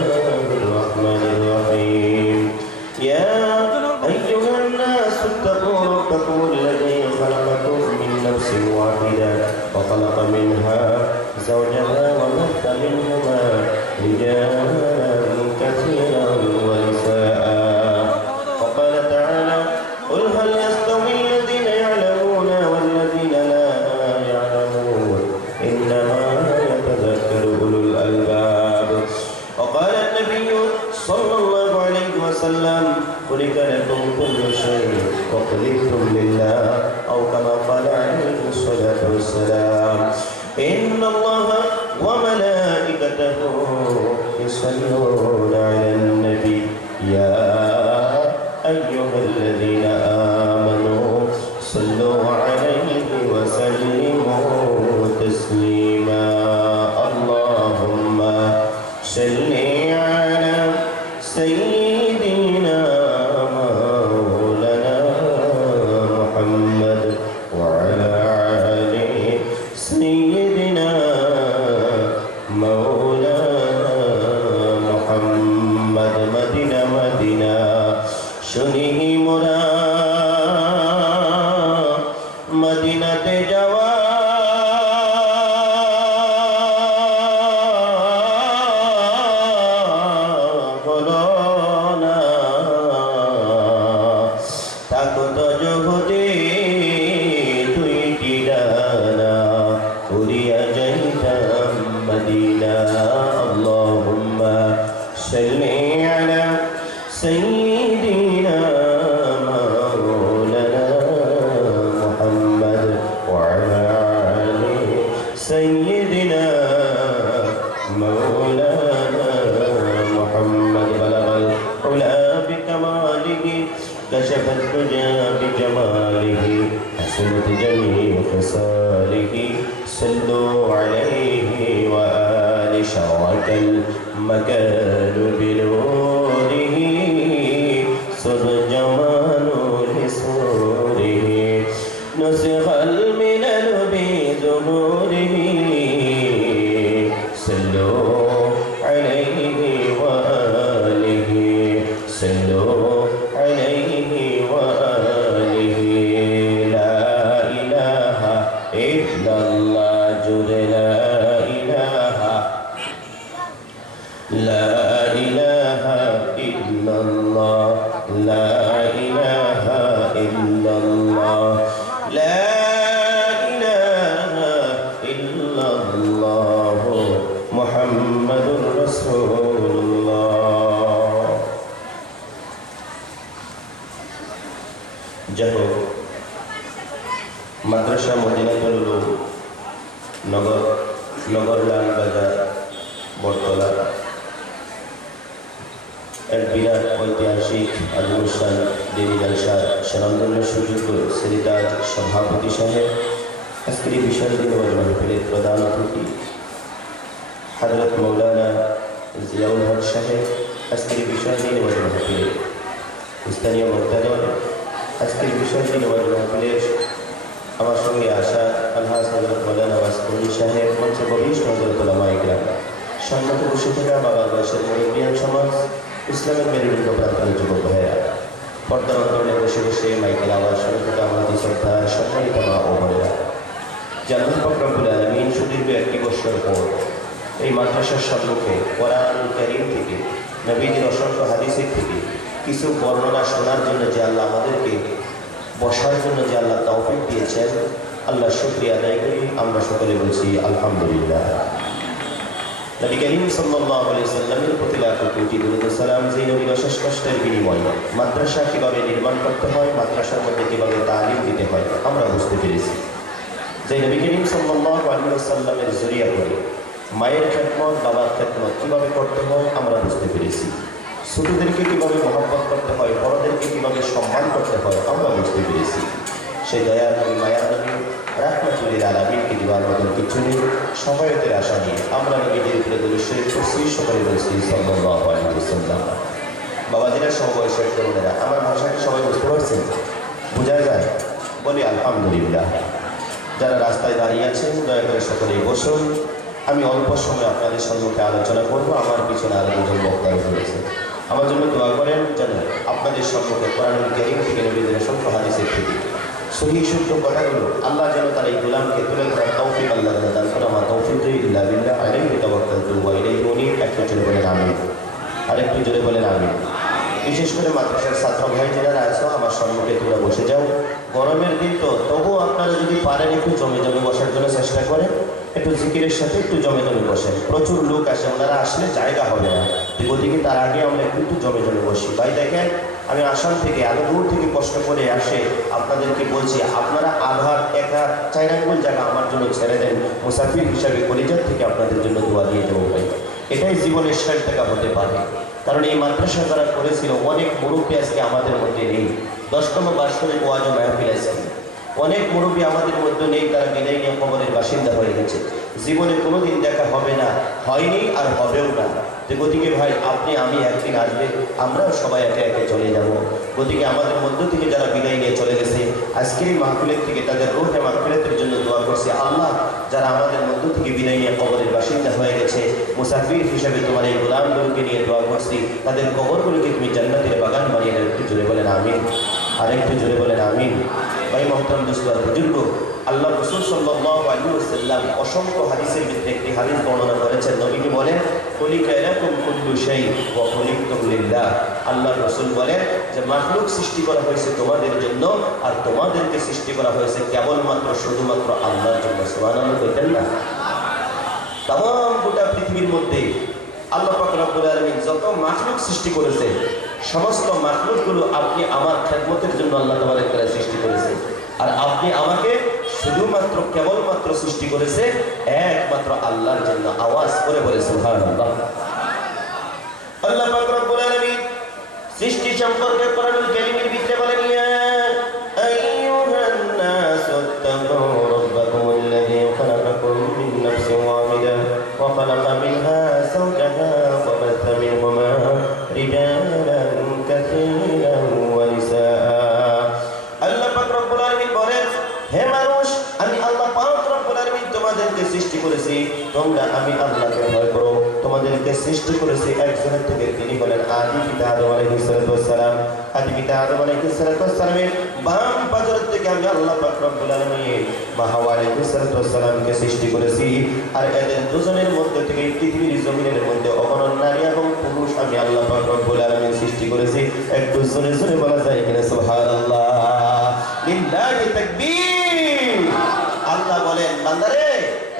الرحمن الرحيم. يا أيها الناس اتقوا ربكم الذي خلقكم من نفس واحدة وخلق منها زوجها وبث منهما رجالا كثيرا ونساء. وقال تعالى قل هل يستوي الذين يعلمون والذين لا يعلمون إنما يتذكر أولو الألباب. وقال النبي صلى الله عليه وسلم خلق لكم كل شيء وخلقتم لله أو كما قال عليه الصلاة والسلام. إن الله وملائكته يصلون على النبي يا أيها الذين آمنوا صلوا عليه وسلموا تسليما. اللهم صل على سيدنا مولانا محمد وعلى آل سيدنا مولانا محمد. مدينة مدينة شنه مرا مدينة مدينة اللهم صل على سيدنا مولانا محمد وعلى آل سيدنا مولانا محمد بلغ العلا بكماله كشف الدجى بجماله حسنت جميع خصاله صلوا عليه وآل شرك المكان بنوره صد جمال لسوره نسخ الملل بظهوره صلوا عليه وآله صلوا عليه وآله لا إله إلا الله جد لا إله إلا الله لا إله إلا الله لا إله إلا الله محمد رسول الله যাই মাদ্রাসা মদিনাতুল উলুম নগর লালবাজার বটতলা এক বিরাট ঐতিহাসিক আলিমুসান দিনী জলসা স্বনামধন্য সুযোগ্য শ্রীতাজ সভাপতি সাহেব আজকের এই বিশাল দিনবাজ মাহফিলের প্রধান অতিথি হযরত মৌলানা জিয়াউল হক সাহেব আজকের এই বিশাল দিনবাজ মাহফিলের স্থানীয় মুক্তাদর আজকের বিশাল দিনবাজ মাহফিলের আমার সঙ্গে আসা আলহাজ হযরত মৌলানা ওয়াসকুনি সাহেব মঞ্চে বরিষ্ঠ হযরত উলামায়ে কেরাম সম্মুখে বসে থাকা বাবার বয়সের মুরব্বিয়ান সমাজ ইসলামের মেরুদণ্ড প্রাপ্ত যুবক ভাইয়েরা পর্দার অন্তরে বসে বসে মাইকেল আওয়াজ শুনে থাকা আমাদের শ্রদ্ধা সম্মানিত মা ও বোনেরা জান্নাত পাক রব্বুল আলামিন সুদীর্ঘ একটি বছর পর এই মাদ্রাসার সম্মুখে কোরআনুল কারীম থেকে নবীজির অসংখ্য হাদিসের থেকে কিছু বর্ণনা শোনার জন্য যে আল্লাহ আমাদেরকে বসার জন্য যে আল্লাহ তৌফিক দিয়েছেন আল্লাহ শুকরিয়া আদায় করি আমরা সকলে বলছি আলহামদুলিল্লাহ। নবী করিম সাল্লাল্লাহু আলাইহি সাল্লামের প্রতি লাখ কোটি দরুদ ও সালাম যে নবীর অশেষ কষ্টের বিনিময়ে মাদ্রাসা কিভাবে নির্মাণ করতে হয় মাদ্রাসার মধ্যে কিভাবে তালিম দিতে হয় আমরা বুঝতে পেরেছি। যে নবী করিম সাল্লাল্লাহু আলাইহি সাল্লামের জরিয়া করে মায়ের খেদমত বাবার খেদমত কিভাবে করতে হয় আমরা বুঝতে পেরেছি। ছোটদেরকে কিভাবে মহব্বত করতে হয় বড়দেরকে কিভাবে সম্মান করতে হয় আমরা বুঝতে পেরেছি। সেই দয়ার নবী মায়ার নবী রাহমাতুল আলামিনকে দিবার মতন কিছু নেই। সবাইতের আশা নিয়ে আমরা নবীদের উপরে দরুদ শরীফ পড়ছি সবাই বলছি সাল্লাল্লাহু আলাইহি ওয়াসাল্লাম। বাবাজিরা সমবয়সের তরুণেরা আমার ভাষাকে সবাই বুঝতে পারছেন বোঝা যায় বলি আলহামদুলিল্লাহ। যারা রাস্তায় দাঁড়িয়ে আছেন দয়া করে সকলেই বসুন। আমি অল্প সময় আপনাদের সম্মুখে আলোচনা করব। আমার পিছনে আরো দুজন বক্তা রয়েছে। আমার জন্য দোয়া করেন যেন আপনাদের সম্মুখে কোরআনুল কারীম থেকে নবীদের অসংখ্য হাদিসের থেকে সহিহ শুদ্ধ কথাগুলো আল্লাহ যেন তার এই গোলামকে তুলে ধরার তৌফিক আল্লাহ দান করে। আমার তৌফিক ইল্লা বিল্লাহ আলাইহি তাওয়াক্কালতু ওয়া ইলাইহি উনীব। একটু জোরে বলেন আমিন, আরেকটু জোরে বলেন আমিন। বিশেষ করে মাদ্রাসার ছাত্র ভাই যারা আছো আমার সম্মুখে তোমরা বসে যাও। গরমের দিন তো তবুও আপনারা যদি পারেন একটু জমে জমে বসার জন্য চেষ্টা করেন। একটু জিকিরের সাথে একটু জমে জমে বসেন। প্রচুর লোক আসে, ওনারা আসলে জায়গা হবে না। ওদিকে তার আগে আমরা একটু জমে জমে বসি। ভাই দেখেন আমি আসাম থেকে এত দূর থেকে কষ্ট করে আসে আপনাদেরকে বলছি আপনারা আধার এক হাত 4 আঙ্গুল জায়গা আমার জন্য ছেড়ে দেন। মুসাফির হিসাবে কলিজার থেকে আপনাদের জন্য দোয়া দিয়ে দেবো ভাই। এটাই জীবনের শেষ দেখা হতে পারে। কারণ এই মাদ্রাসা যারা করেছিল অনেক মুরব্বী আজকে আমাদের মধ্যে নেই। 10তম বার্ষিক ওয়াজ মাহফিল আছে, অনেক মুরব্বী আমাদের মধ্যে নেই। তারা বিদায় নিয়ে কবরের বাসিন্দা হয়ে গেছে। জীবনে কোনোদিন দেখা হবে না, হয়নি আর হবেও না। তো গতিকে ভাই আপনি আমি একদিন আসবে, আমরাও সবাই একে একে চলে যাব। গতিকে আমাদের মধ্য থেকে যারা বিদায় নিয়ে চলে গেছে আজকের এই মাহফিলের থেকে তাদের রূহে মাগফিরাতের জন্য দোয়া করছি। আল্লাহ যারা আমাদের মধ্য থেকে বিদায় নিয়ে কবরের বাসিন্দা হয়ে গেছে মুসাফির হিসেবে তোমার এই গোলামগুলোকে নিয়ে দোয়া করছি, তাদের কবরগুলোকে তুমি জান্নাতের বাগান বানিয়ে দাও। একটু জোরে বলেন আমিন, আর একটু জোরে বলেন আমিন। ভাই মহতরম দোস্ত বুজুর্গ, আল্লাহ রাসূল সাল্লাল্লাহু আলাইহি ওয়াসাল্লাম অসংখ্য হাদিসের ভিতরে একটি হাদিস বর্ণনা করেছেন। নবীজি বলেন খুলিকা লাকুম কুল্লু শাই ওয়া খুলিকতুম লিল্লাহ। আল্লাহ রাসূল বলেন যে মাখলুক সৃষ্টি করা হয়েছে তোমাদের জন্য আর তোমাদেরকে সৃষ্টি করা হয়েছে কেবলমাত্র শুধুমাত্র আল্লাহর জন্য। সুবহানাল্লাহ বলতেন না? तमाम গোটা পৃথিবীর মধ্যে আল্লাহ পাক রব্বুল আলামিন যত মাখলুক সৃষ্টি করেছে সমস্ত মাখলুকগুলো আপনি আমার খেদমতের জন্য আল্লাহ তাবারক তাআলা সৃষ্টি করেছে আর আপনি আমাকে শুধুমাত্র কেবলমাত্র সৃষ্টি করেছে একমাত্র আল্লাহর জন্য আওয়াজ করে বলে সুবহানাল্লাহ আল্লাহ পাক রব্বুল আলামিন সৃষ্টি সম্পর্কে কোরআনুল কারীমের ভিতরে বলেন ইয়া আইয়ুহান নাস ইত্তাকু রাব্বাকুমুল্লাযী খালাকাকুম মিন নাফসিন ওয়াহিদা ওয়া খালাকা মিনহা যাওজাহা ওয়া বাথা মিনহুমা রিজালান কাসীরান ওয়া নিসাআ আল্লাহ পাক রব্বুল আলামিন বলেন হে মানুষ আমি আল্লাহ পাক রব্বুল আলামিন তোমাদেরকে সৃষ্টি করেছি তোমরা আমি আল্লাহকে ভয় করো তোমাদেরকে সৃষ্টি করেছি একজনের থেকে তিনি হলেন আদি পিতা আদম আলাইহিস সালাম আদি পিতা আদম আলাইহিস সালামের বাম পাজর থেকে আমি আল্লাহ পাক রব্বুল আলামিন হাওয়া আলাইহিস সালামকে সৃষ্টি করেছি আর এদের দুজনের মধ্যে থেকে পৃথিবীর জমিনের মধ্যে অগণন নারী এবং পুরুষ আমি আল্লাহ পাক রব্বুল আলামিন সৃষ্টি করেছি একটু জোরে জোরে বলা যায় কিনা সুবহানাল্লাহ লিল্লাহি তাকবীর আল্লাহ বলেন বান্দারে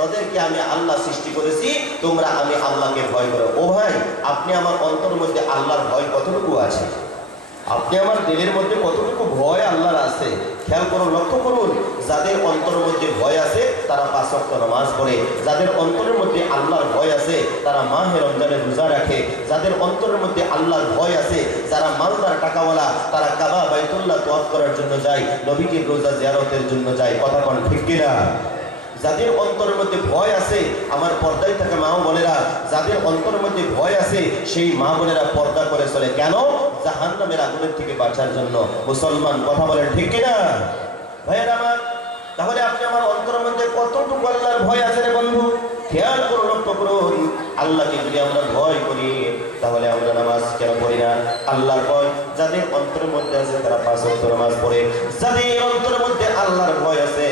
তোদেরকে আমি আল্লাহ সৃষ্টি করেছি তোমরা আমি আল্লাহকে ভয় করো ও ভাই আপনি আমার অন্তরের মধ্যে আল্লাহর ভয় কতটুকু আছে আপনি আমার দিলের মধ্যে কতটুকু ভয় আল্লাহর আছে খেয়াল করুন লক্ষ্য করুন যাদের অন্তরের মধ্যে ভয় আছে তারা 5 ওয়াক্ত নামাজ পড়ে যাদের অন্তরের মধ্যে আল্লাহর ভয় আছে তারা মাহে রমজানের রোজা রাখে যাদের অন্তরের মধ্যে আল্লাহর ভয় আছে যারা মালদার টাকাওয়ালা তারা কাবা বাইতুল্লাহ তওয়াফ করার জন্য যায় নবীজির রোজা জিয়ারতের জন্য যায় কথা কোন ঠিক কিনা যাদের অন্তরের মধ্যে ভয় আছে আমার পর্দায় থাকা মা বোনেরা যাদের অন্তরের মধ্যে ভয় আছে সেই মা বোনেরা পর্দা করে চলে কেন জাহান্নামের আগুনের থেকে বাঁচার জন্য মুসলমান কথা বলেন ঠিক কিনা ভাইয়েরা আমার তাহলে আপনি আমার অন্তরের মধ্যে কতটুকু আল্লাহর ভয় আছে রে বন্ধু খেয়াল করুন লক্ষ্য করুন আল্লাহকে যদি আমরা ভয় করি তাহলে আমরা নামাজ কেন পড়ি না আল্লাহর ভয় যাদের অন্তরের মধ্যে আছে তারা 5 ওয়াক্ত নামাজ পড়ে যাদের অন্তরের মধ্যে আল্লাহর ভয় আছে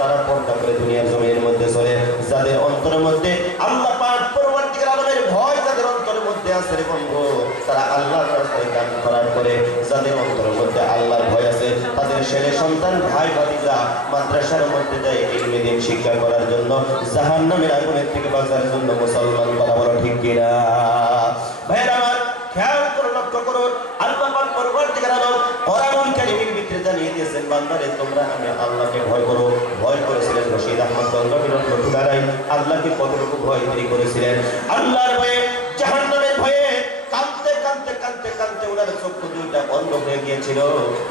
তারা পর্দা করে দুনিয়ার জমিনের মধ্যে চলে যাদের অন্তরের মধ্যে আল্লাহ পাক পরবর্তীকাল আলমের ভয় যাদের অন্তরের মধ্যে আছে রে বন্ধু তারা আল্লাহর রাস্তায় কাজ করার করে যাদের অন্তরের মধ্যে আল্লাহর ভয় আছে তাদের ছেলে সন্তান ভাই ভাতিজা মাদ্রাসার মধ্যে যায় ইলমে দ্বীন শিক্ষা করার জন্য জাহান্নামের আগুনের থেকে বাঁচার জন্য মুসলমান কথা বলো ঠিক কিনা ভাইরা আমার খেয়াল করে লক্ষ্য করুন আল্লাহ পাক পরবর্তীকাল আলম কোরআনুল কারীমের ভিতরে জানিয়ে দিয়েছেন বান্দারে তোমরা আমি আল্লাহকে ভয় করো ভয় করেছিলেন রশিদ আহমদ গঙ্গাবী রহমাতুল্লাহ আলাইহি আল্লাহকে কতটুকু ভয় তিনি করেছিলেন আল্লাহর ভয়ে জাহান্নামের ভয়ে কাঁদতে কাঁদতে কাঁদতে কাঁদতে ওনার চক্ষু দুইটা বন্ধ হয়ে গিয়েছিল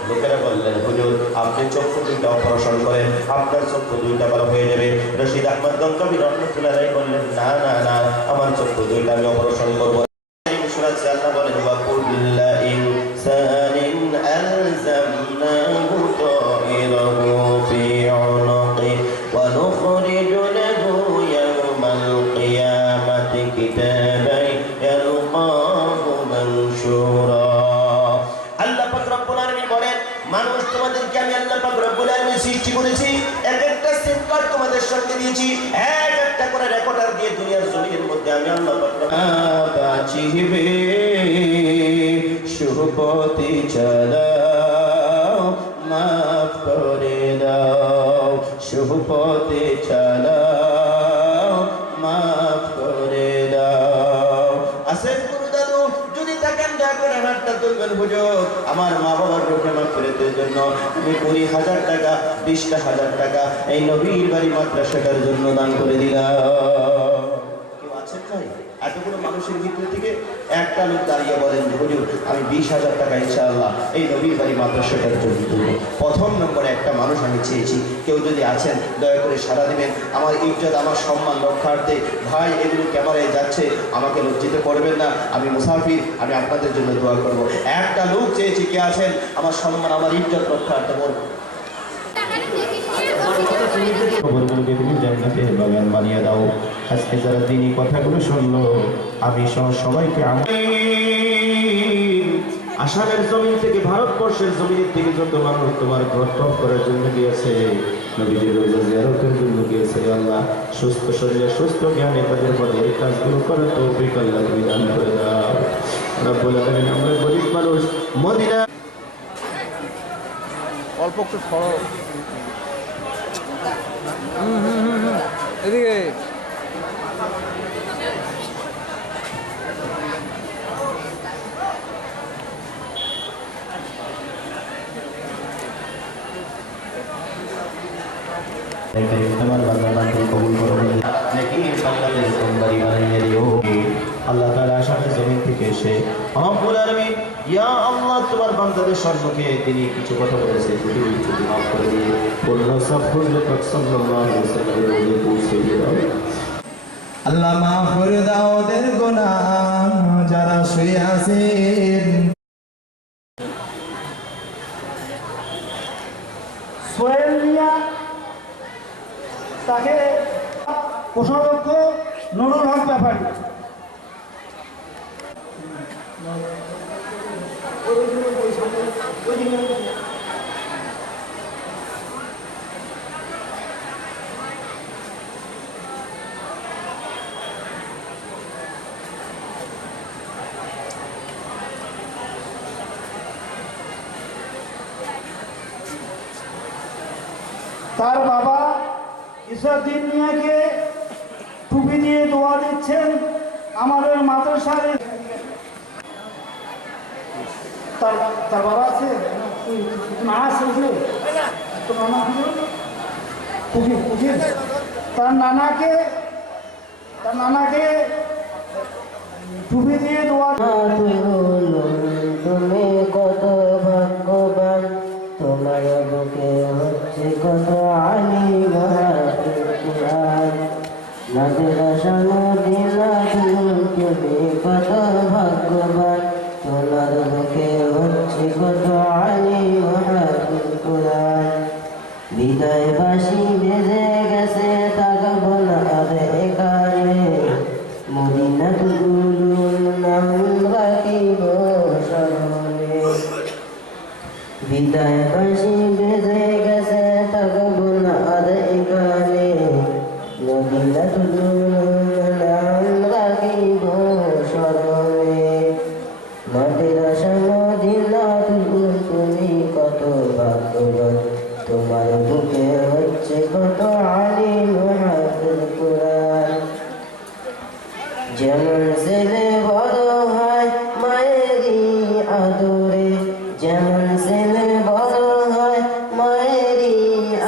লোকেরা বললেন হুজুর আপনি চক্ষু দুইটা অপারেশন করেন আপনার চক্ষু দুইটা ভালো হয়ে যাবে রশিদ আহমদ গঙ্গাবী রহমাতুল্লাহ আলাইহি বললেন না না না আমার চক্ষু দুইটা আমি অপারেশন করবো সূরা আল্লাহ বলেন ওয়া কুল্লা ইনসানিন আলজামনাহু তাইরাহু ফি উনুকি ওয়া নুখরিজু লাহু ইয়াওমাল কিয়ামাতি কিতাবান ইয়ালকাহু মানশুরা আল্লাহ পাক রব্বুল আলামিন বলেন মানুষ তোমাদেরকে আমি আল্লাহ পাক রব্বুল আলামিন সৃষ্টি করেছি এক একটা সিম কার্ড তোমাদের সঙ্গে দিয়েছি এক একটা করে রেকর্ডার দিয়ে দুনিয়ার জমিনের মধ্যে আমি আল্লাহ পাক বাঁচিবে সুপতি চালাও মাফ করে দাও সুপতি চালাও মাফ করে দাও আসেন গুরু দাদু যদি থাকেন দয়া করে হাতটা তুলবেন হুজুর আমার মা বাবার রোগে মাগফিরাতের জন্য আমি 20,000 টাকা 20,000 টাকা এই নবীর বাড়ি মাদ্রাসাটার জন্য দান করে দিলাম কেউ আছেন ভাই এতগুলো মানুষের ভিতর থেকে একটা লোক দাঁড়িয়ে বলেন হুজুর আমি 20,000 টাকা ইনশাআল্লাহ এই নবীর বাড়ি মাদ্রাসাটার জন্য দেব প্রথম নম্বরে একটা মানুষ আমি চেয়েছি কেউ যদি আছেন দয়া করে সাড়া দিবেন আমার ইজ্জত আমার সম্মান রক্ষার্থে ভাই এগুলো ক্যামেরায় যাচ্ছে আমাকে লজ্জিত করবেন না আমি মুসাফির আমি আপনাদের জন্য দোয়া করব একটা লোক চেয়েছি কে আছেন আমার সম্মান আমার ইজ্জত রক্ষার্থে বলবো খবরগুলোকে তুমি জান্নাতের বাগান বানিয়ে দাও আজকে যারা দিনী কথাগুলো শুনলো আমি সহ সবাইকে আসামের জমিন থেকে ভারতবর্ষের জমিনের থেকে যত মানুষ তোমার ঘর টপ করার জন্য গিয়েছে নবীদের রোজা জিয়ারতের জন্য গিয়েছে আল্লাহ সুস্থ শরীরে সুস্থ জ্ঞানে তাদের পথে এই কাজগুলো করার তৌফিক আল্লাহ তুমি দান করে দাও রব্বুল আলামিন আমরা গরিব মানুষ মদিনা অল্প একটু সরো এদিকে তোমার বান্দা বান্দি কবুল করে নিয়ে নেকি বান্দাদের সম্মানী বানিয়ে দিও আল্লাহ তাআলা আশাকে জমিন থেকে এসে রব্বুল আলামিন ইয়া আল্লাহ তোমার বান্দাদের সম্মুখে তিনি কিছু কথা বলেছে যদি কিছু মাফ করে দিয়ে পূর্ণ সব হুজুর পাক সাল্লাল্লাহু আলাইহি ওয়াসাল্লামের পৌঁছে দাও আল্লাহ মাফ করে দাও ওদের গুনাহ যারা শুয়ে আছেন। সোহেল মিয়া তাকে কোষাধ্যক্ষ নুরুল হক ব্যাপারী তার বাবা ইসুদ্দিন মিয়াকে টুপি দিয়ে দোয়া দিচ্ছেন আমাদের মাদ্রাসার। তার তার বাবা আছে না আছে তার নানাকে টুপি দিয়ে দোয়া। তুমি কত ভাগ্যবান, তোমার বুকে হচ্ছে কত আলিম হাফিজ কুরআন। মাদ্রাসা মদিনা তুমি কত ভাগ্যবান, তোমার বুকে হচ্ছে কত আলিম হাফিজ কুরআন। বিদায় বাসি বেজে গেছে থাকবো না আর এখানে, মদিনাতুল নাম রাখিব স্মরণে। বিদায় বাসি বেজে গেছে থাকবো না আর এখানে, মদিনাতুল নাম রাখিব স্মরণে। মাদ্রাসা মদিনাতুল তুমি কত ভাগ্যবান, তোমার বুকে হচ্ছে কত আলিম হাফিজ কুরআন। যেমন ছেলে বড় হয় মায়েরই আদরে, যেমন ছেলে বড় হয় মায়েরই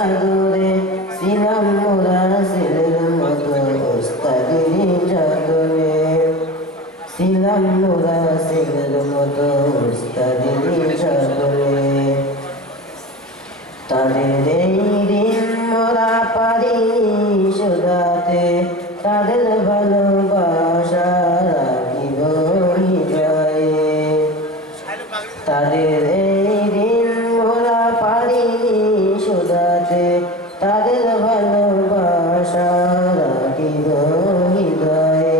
আদরে, ছিলাম মোরা ছেলের মতো ওস্তাদেরই যতনে, ছিলাম মোরা ছেলের মতো ওস্তাদেরই যতনে। তাদের এই ঋণ মোরা পারিনি শোধাতে, তাদের ভালোবাসা রাখিব হৃদয়ে। তাদের এই ঋণ মোরা পারিনি শোধাতে, তাদের ভালোবাসা রাখিব হৃদয়ে।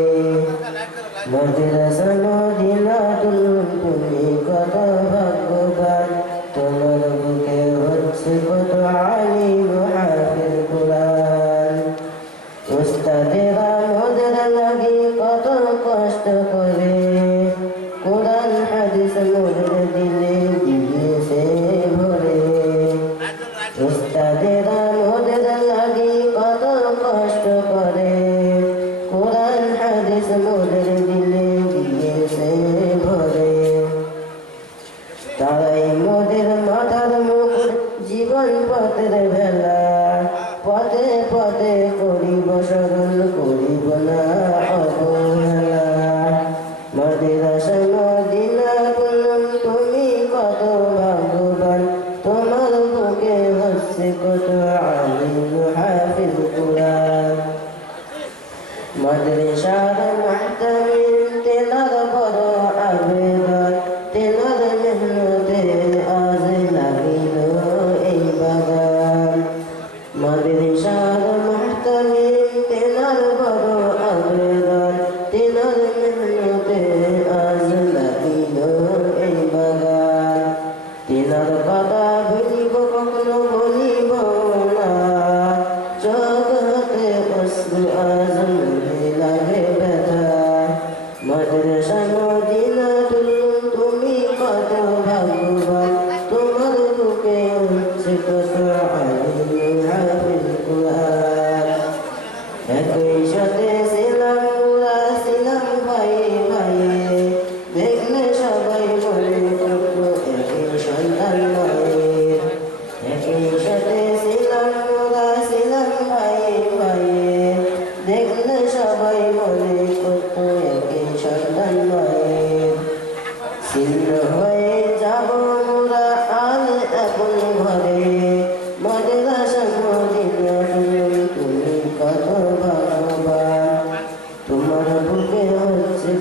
মাদ্রাসা মদিনাতুল তুমি কত ভাগ্যবান, তোমার বুকে হচ্ছে কত আলিম হাফিজ কুরআন। উস্তাদেরা মোদের লাগি কত কষ্ট করে, কোরআন হাদিস মোদের দিলে দিয়েছে ভরে। উস্তাদেরা মোদের লাগি কত কষ্ট করে, কোরআন হাদিস মোদের দিলে দিয়েছে ভরে। তারাই মোদের মাথার মুকুট, জীবন পথের ভেলা, পথে পথে করিব স্মরণ, করিব না অবহেলা। মাদ্রাসা মদিনাতুল তুমি কত ভাগ্যবান, তোমার বুকে হচ্ছে কত আলিম হাফিজ কুরআন। মাদ্রাসার মাহতামি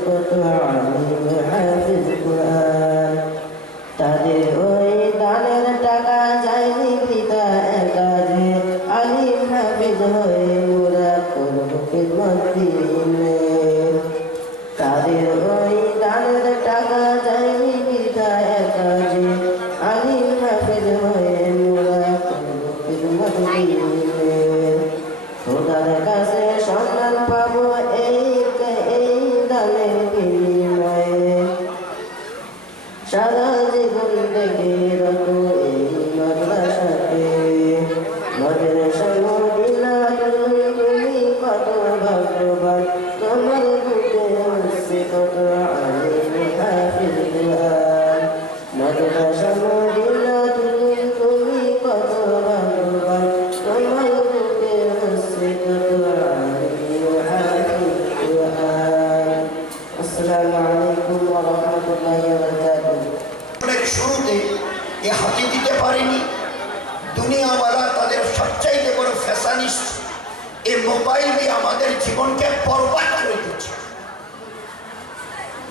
কত আলিম হাফিজ কুরআন। তাদের ওই দানের টাকা যায়নি বৃথা কাজে, আলিম হাফিজ হয়ে মোরা করব খিদমত দ্বীনের। তাদের ওই দানের টাকা যায়নি বৃথা কাজে, আলিম হাফিজ হয়ে মোরা করব খিদমত দ্বীনের। খোদার কাছে সম্মান পাবো এই দানের বিনিময়ে, সারা জীবন থেকে রত এই মাদ্রাসাতে। মাদ্রাসা মদিনা তুমি কত ভাগ্যবান, তোমার বুকে হচ্ছে কত আলিম হাফিজ কুরআন। মাদ্রাসা মদিনা তুমি কত ভাগ্যবান, তোমার বুকে হচ্ছে কত আলিম হাফিজ কুরআন। আসসালামু আলাইকুম ওয়া রাহমাতুল্লাহি ওয়া বারাকাতুহু। অনেক শুরুতে এ হাতে দিতে পারেনি, দুনিয়াওয়ালা তাদের সবচাইতে বড় ফ্যাশনিস্ট এই মোবাইল দিয়ে আমাদের জীবনকে বরবাদ করে দিচ্ছে,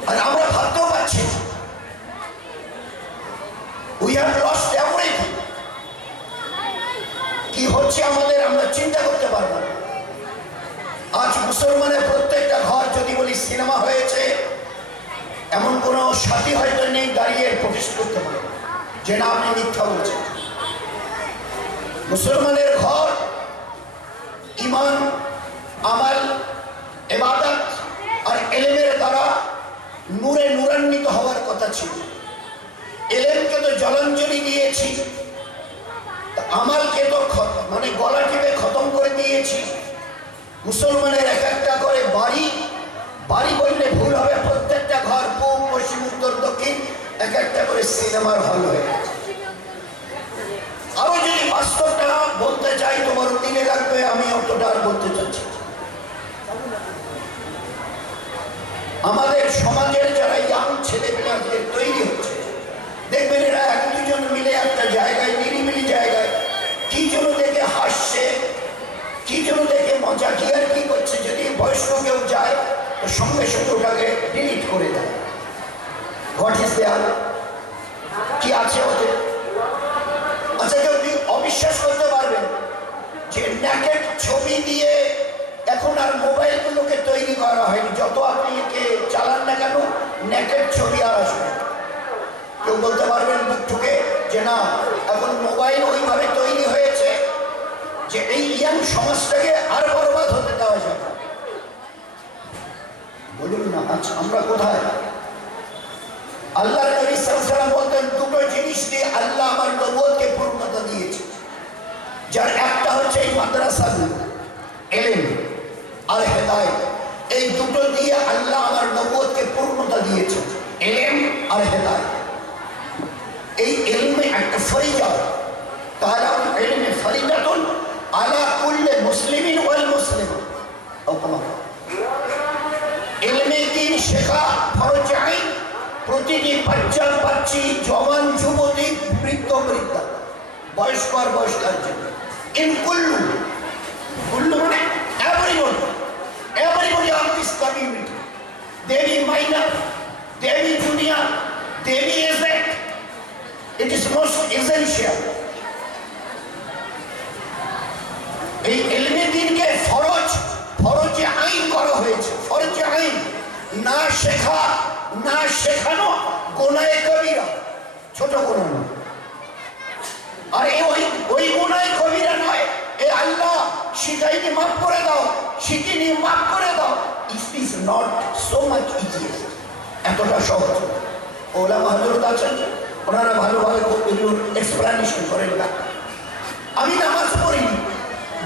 আর আমরা ভাবতেও পারছি উই হ্যাভ লস্ট এভরিথিং। কি হচ্ছে আমাদের আমরা চিন্তা করতে পারবো না। আজ মুসলমানের প্রত্যেকটা ঘর যদি বলি সিনেমা হয়েছে, এমন কোনো সাথী হয়তো নেই দাঁড়িয়ে প্রবেশ করতে পারে যে না আপনি মিথ্যা বলছেন। মুসলমানের ঘর ঈমান, আমাল, ইবাদত আর ইলমের দ্বারা নূরে নূরান্বিত হওয়ার কথা ছিল। ইলমকে তো জলাঞ্জলি দিয়েছি, আমালকে তো মানে গলা টিপে খতম করে দিয়েছি। মুসলমানের এক একটা করে বাড়ি, বাড়ি বললে ভুল হবে, প্রত্যেকটা ঘর পূব পশ্চিম উত্তর দক্ষিণ এক একটা করে সিনেমার হল হয়ে গেছে। আরো যদি বাস্তবটা বলতে চাই তোমার দিনে লাগবে, আমি অতটা আর বলতে চাচ্ছি। আমাদের সমাজের যারা ইয়াং ছেলেমেয়েদের তৈরি হচ্ছে, দেখবেন এরা এক দুজন মিলে একটা জায়গায়, নিরিবিলি জায়গায় কি জন্য দেখে হাসছে, কি জন্য দেখে মজা কি আর কি করছে। যদি বয়স্ক কেউ যায় তো সঙ্গে সঙ্গে ওটাকে ডিলিট করে দেয়। হোয়াট ইজ দেয়ার, কি আছে ওদের? আচ্ছা, কেউ অবিশ্বাস করতে পারবেন যে নেকেট ছবি দিয়ে এখন আর মোবাইলগুলোকে তৈরি করা হয়নি। যত আপনি একে চালান না কেন, নেকেট ছবি আর আসবে। কেউ বলতে পারবেন বুক ঠুকে যে না, এখন মোবাইল ওইভাবে তৈরি হয়েছে যে এই ইয়াং সমাজটাকে আর বরবাদ হতে দেওয়া যাবে? বলুন না, আচ্ছা আমরা কোথায়? আল্লাহ নবী সাল্লাল্লাহু আলাইহি ওয়াসাল্লাম বলতেন, দুটো জিনিস দিয়ে আল্লাহ আমার নবুয়তকে পূর্ণতা দিয়েছে, যার একটা হচ্ছে এই মাদ্রাসাগুলো, ইলম আর হেদায়েত। এই দুটো দিয়ে আল্লাহ আমার নবুয়তকে পূর্ণতা দিয়েছে, ইলম আর হেদায়েত। এই ইলমে একটা ফরিজা, তাআলা ইলমে ফরিজাতুন আলা কুল্লি মুসলিমিন ওয়াল মুসলিমা। ইলমে দ্বীন শেখা ফরজ আইন, প্রতিটি বাচ্চা বাচ্চি, জওয়ান যুবতী, বৃদ্ধ বৃদ্ধা, বয়স্ক আর বয়স্কার জন্য। ইন কুল্লু, কুল্লু মানে everybody of this community, they be minor, they be junior, they be aged, it is most essential. এই ইলমে দ্বীনকে ফরজ আইন করা হয়েছে। ফরজ আইন না শেখা, না শেখানো গুনাহে কবিরা, ছোট গুনাহ নয়। আর ওই গুনাহে কবিরা নয়, এ আল্লাহ শিখাইনি মাফ করে দাও, শিখিনি মাফ করে দাও। It is not so much easy, এতটা সহজ। ওলামা হযরত আছেন, ওনারা ভালোভাবে এক্সপ্লেনেশন করেন না। আমি নামাজ পড়িনি,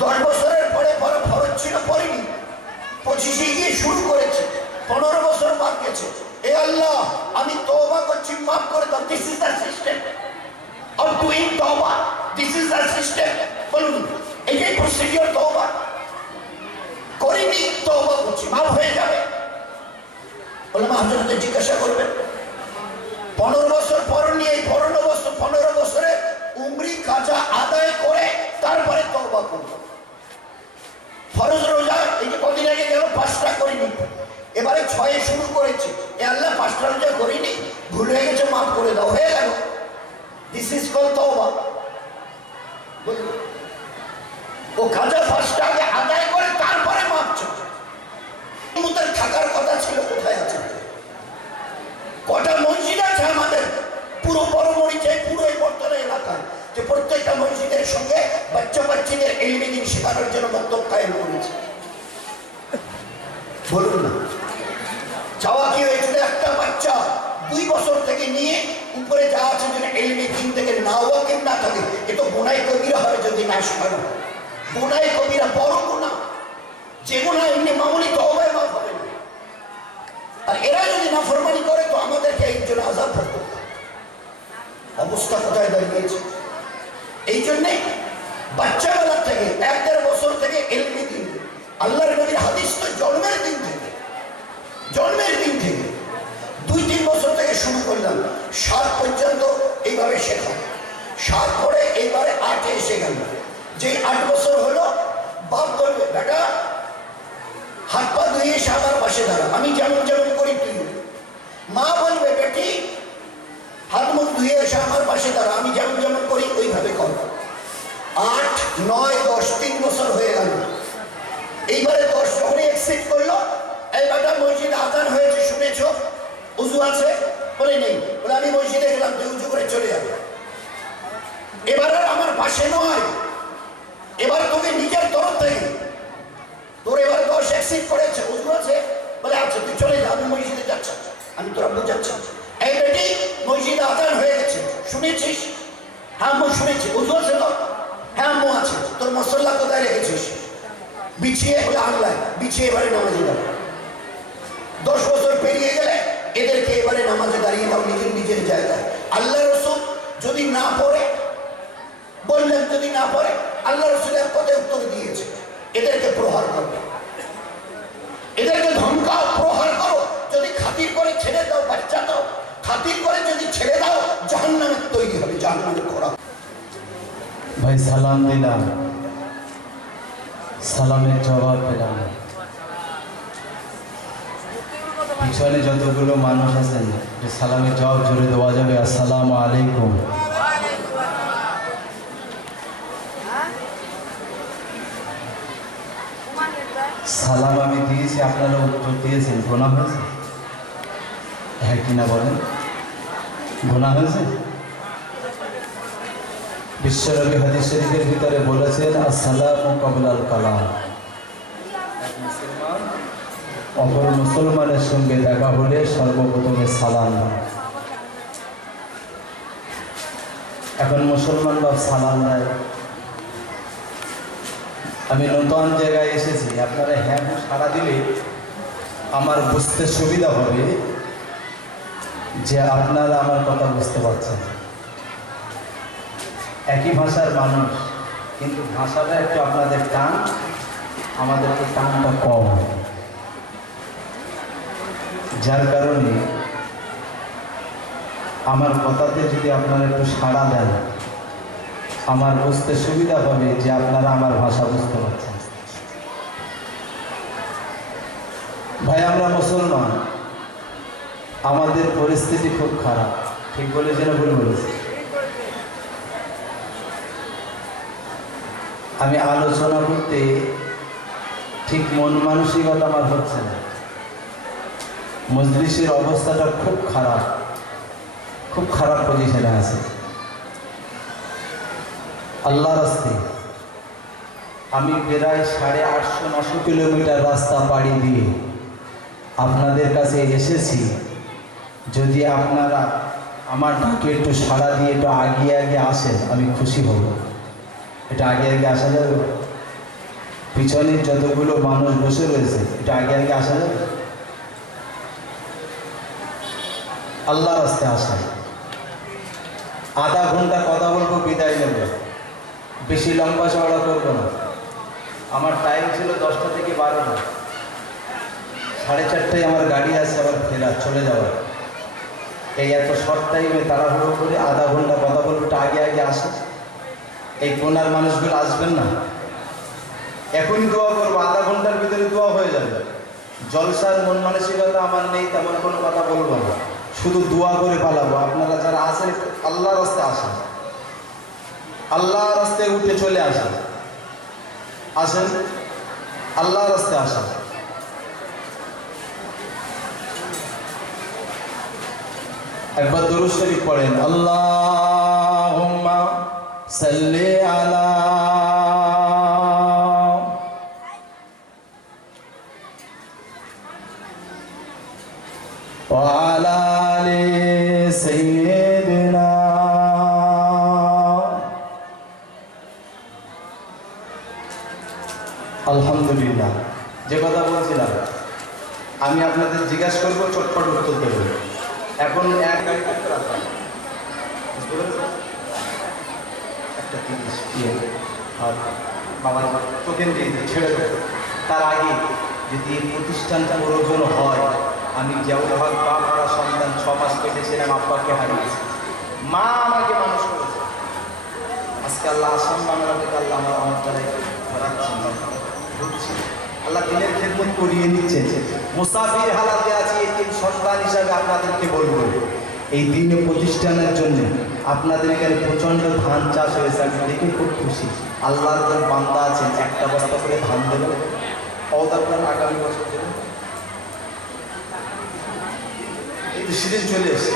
10 বছরের পরে ফরজ ছিল পড়িনি, 25-এ গিয়ে শুরু করেছি, 15 বছর বাদ গেছে। এ আল্লাহ আমি তওবা করছি, মাফ করে দাও। This is the system of doing তওবা, দিস ইজ দ্য সিস্টেম। বলুন, এটাই প্রসিডিওর তওবা। করিনি, তওবা করছি, মাফ হয়ে যাবে। ওলামা হযরতকে জিজ্ঞাসা করবেন, 15 বছর পড়নি, এই 15 বছরে উমরি কাজা আদায় করে তারপরে তওবা করব। ফরজ রোজা এই যে কদিন আগে গেল 5টা করিনি, এবারে 6-এ শুরু করেছি। এ আল্লাহ 5টা রোজা করিনি, ভুল হয়ে গেছে, মাফ করে দাও, হয়ে গেল। দিস ইজ কল তওবা। ও কাজা 5টা আগে আদায় করে তারপরে মাফ চায়। মুতার থাকার কথা ছিল, কোথায় আছে? কটা মসজিদ আছে আমাদের পুরো বড়মরিচে, পুরো এই বর্তমান এলাকায়, যে প্রত্যেকটা মসজিদের সঙ্গে বাচ্চা বাচ্চাদের ইলমি দ্বীন শেখানোর জন্য মক্তব কায়েম করেছে? বলুন না। চাওয়া কি হয়েছিল? একটা বাচ্চা 2 বছর থেকে নিয়ে উপরে যা আছে যদি ইলমি দ্বীন থেকে না ওয়াকিফ না থাকে, এ তো গুনাহ কবিরা হবে যদি না শেখানো। গুনাহ কবিরা বড় গুনাহ, যে গুনাহ এমনি মামুলি তওবায় মাফ হবে না। আর এরা যদি নাফরমানি করে তো আমাদেরকে একজন আযাব ভোগ করতে হবে। অবস্থা কোথায় দাঁড়িয়েছে? এই জন্যে বাচ্চাবেলা থেকে 1-1.5 বছর থেকে ইলমি দ্বীন, আল্লাহর নবীর হাদিস তো জন্মের দিন থেকে 2-3 বছর থেকে শুরু করলাম, 7 পর্যন্ত এইভাবে শেখা। 7 পরে এইবারে 8-এ এসে গেল। যে 8 বছর হলো, বাপ বলবে বেটা হাত পা ধুয়ে এসে আমার পাশে দাঁড়া, আমি যেমন যেমন করি তুই। মা বলবে বেটি হাত মুখ ধুয়ে এসে আমার পাশে দাঁড়া, আমি যেমন যেমন করি ওইভাবে কর। 8, 9, 10 3 বছর হয়ে গেল। এইবারে 10 যখনই এক্সিট করলো, এই বেটা মসজিদে আজান হয়েছে শুনেছ, উজু আছে? বলে নেই। বলে আমি মসজিদে গেলাম, তুই উজু করে চলে যাবে। এবার আর আমার পাশে নয়, এবার তোকে নিজের তরফ থেকে, তোর এবার 10 এক্সিট করেছে, উজু আছে? বলে আচ্ছা তুই চলে যা, আমি মসজিদে যাচ্ছি, আমি তোর আব্বু যাচ্ছি। এই বেটি মসজিদে আজান হয়ে গেছে শুনেছিস? হ্যাঁ আম্মু শুনেছি। উজু আছে তো? হ্যাঁ আম্মু আছে। তোর মশলা কোথায় রেখেছিস? বিছিয়ে। বলে আল্লাহ বিছিয়ে এবারে নামাজে দাও। 10 বছর পেরিয়ে গেলে এদেরকে এবারে নামাজে দাঁড়িয়ে দাও নিজের নিজের জায়গায়। আল্লাহ রসুল যদি না পড়ে, বললেন যদি না পড়ে, আল্লাহ রসুল এক কথায় উত্তর দিয়েছে, এদেরকে প্রহার করো, এদেরকে ধমকাও, প্রহার করো। যদি খাতির করে ছেড়ে দাও, বাচ্চা দাও, খাতির করে যদি ছেড়ে দাও, জাহান্নামের তৈরি হবে, জাহান্নামের খোরা। ভাই সালাম দিলাম, সালামের জবাব পেলাম। পিছনে যতগুলো মানুষ আছেন, যে সালামের জবাব জোরে দেওয়া যাবে, আসসালামু আলাইকুম। সালাম আমি দিয়েছি, আপনারা উত্তর দিয়েছেন, গুনাহ হয়েছে? হ্যাঁ কিনা বলেন, গুনাহ হয়েছে? বিশ্বনবী হাদিস শরীফের ভিতরে বলেছেন, আসসালামু ক্বাবলাল কালাম। অপর মুসলমানের সঙ্গে দেখা হলে সর্বপ্রথমে সালাম দেয়। এখন মুসলমান বাপ সালাম দেয়। আমি নতুন জায়গায় এসেছি, আপনারা হ্যাঁ সাড়া দিলে আমার বুঝতে সুবিধা হবে যে আপনারা আমার কথা বুঝতে পারছেন। একই ভাষার মানুষ, কিন্তু ভাষাটা একটু আপনাদের টান, আমাদের একটু টানটা কম, যার কারণে আমার কথাতে যদি আপনারা একটু সাড়া দেন, আমার বুঝতে সুবিধা হবে যে আপনারা আমার ভাষা বুঝতে পারছেন। ভাই আমরা মুসলমান, আমাদের পরিস্থিতি খুব খারাপ, ঠিক বলেছে না ভুল বলেছে? আমি আলোচনা করতে ঠিক মন মানসিকতা আমার হচ্ছে না। মজলিসের অবস্থাটা খুব খারাপ, খুব খারাপ পজিশনে আছে। আল্লাহর রাস্তায় আমি প্রায় 850-900 কিলোমিটার রাস্তা পাড়ি দিয়ে আপনাদের কাছে এসেছি। যদি আপনারা আমার ডাকে একটু সাড়া দিয়ে একটু আগে আসেন, আমি খুশি হব। এটা আগে আসা যাবে? পিছনে যতগুলো মানুষ বসে রয়েছে, এটা আগে আসা যাবে? আল্লাহ রাস্তায় আসা। আধা ঘন্টা কথা বলবো, বিদায় নেব, বেশি লম্বা চওড়া করবো না। আমার টাইম ছিল 10টা থেকে 12টা, 4:30টায় আমার গাড়ি আছে আবার ফেরার চলে যাওয়ার। এই এত শর্ট টাইমে তাড়াহুড়ো করে আধা ঘন্টা কথা বলবো, এটা আগে আসে। এই কোনার মানুষগুলো আসবেন না, এখনই দোয়া করবো, আধা ঘন্টার ভিতরে দোয়া হয়ে যাবে। জলসার মন মানসিকতা আমার নেই, তেমন কোনো কথা বলবো না, শুধু দোয়া করে পালাবো। আপনারা যারা আছেন আল্লাহর রাস্তায় আসেন, আল্লাহর রাস্তায় উঠে চলে আসেন, আসেন আল্লাহর রাস্তায় আসেন। একবার দুরূদ শরীফ পড়েন, আল্লাহুম্মা সাল্লি আলা ওয়া আলা আলি সাইয়্যিদিনা। আলহামদুলিল্লাহ। যে কথা বলছিলাম, আমি আপনাদের জিজ্ঞাসা করবো, চটপট উত্তর দেবেন। এখন এক গাড়ি করতে রাখলাম, একটা জিনিস আর বাবার টোকেন দিয়ে ছেড়ে দেবো। তার আগে যদি এই প্রতিষ্ঠানটা প্রয়োজন হয়, আমি যেমন হক বাপ হারা সন্তান 6 মাস পেটেছিলাম, আব্বাকে হারিয়েছি, মা আমাকে মানুষ করেছে। আজকে আল্লাহ আসাম বাংলা থেকে আল্লাহ আমার দ্বারাই রাখছেন, বুঝছি আল্লাহ দিনের খেদমত করিয়ে নিচ্ছেন। মুসাফির হালাতে আছি, এতিম সন্তান হিসাবে আপনাদেরকে বলবো, এই দিন প্রতিষ্ঠানের জন্য আপনাদের এখানে প্রচণ্ড ধান চাষ হয়েছে, আমি দেখে খুব খুশি। আল্লাহর যে বান্দা আছেন, একটা বস্তা করে ধান দেবেন, অদার আগামী বছর দেবেন। এই তো সিজন চলে এসছে,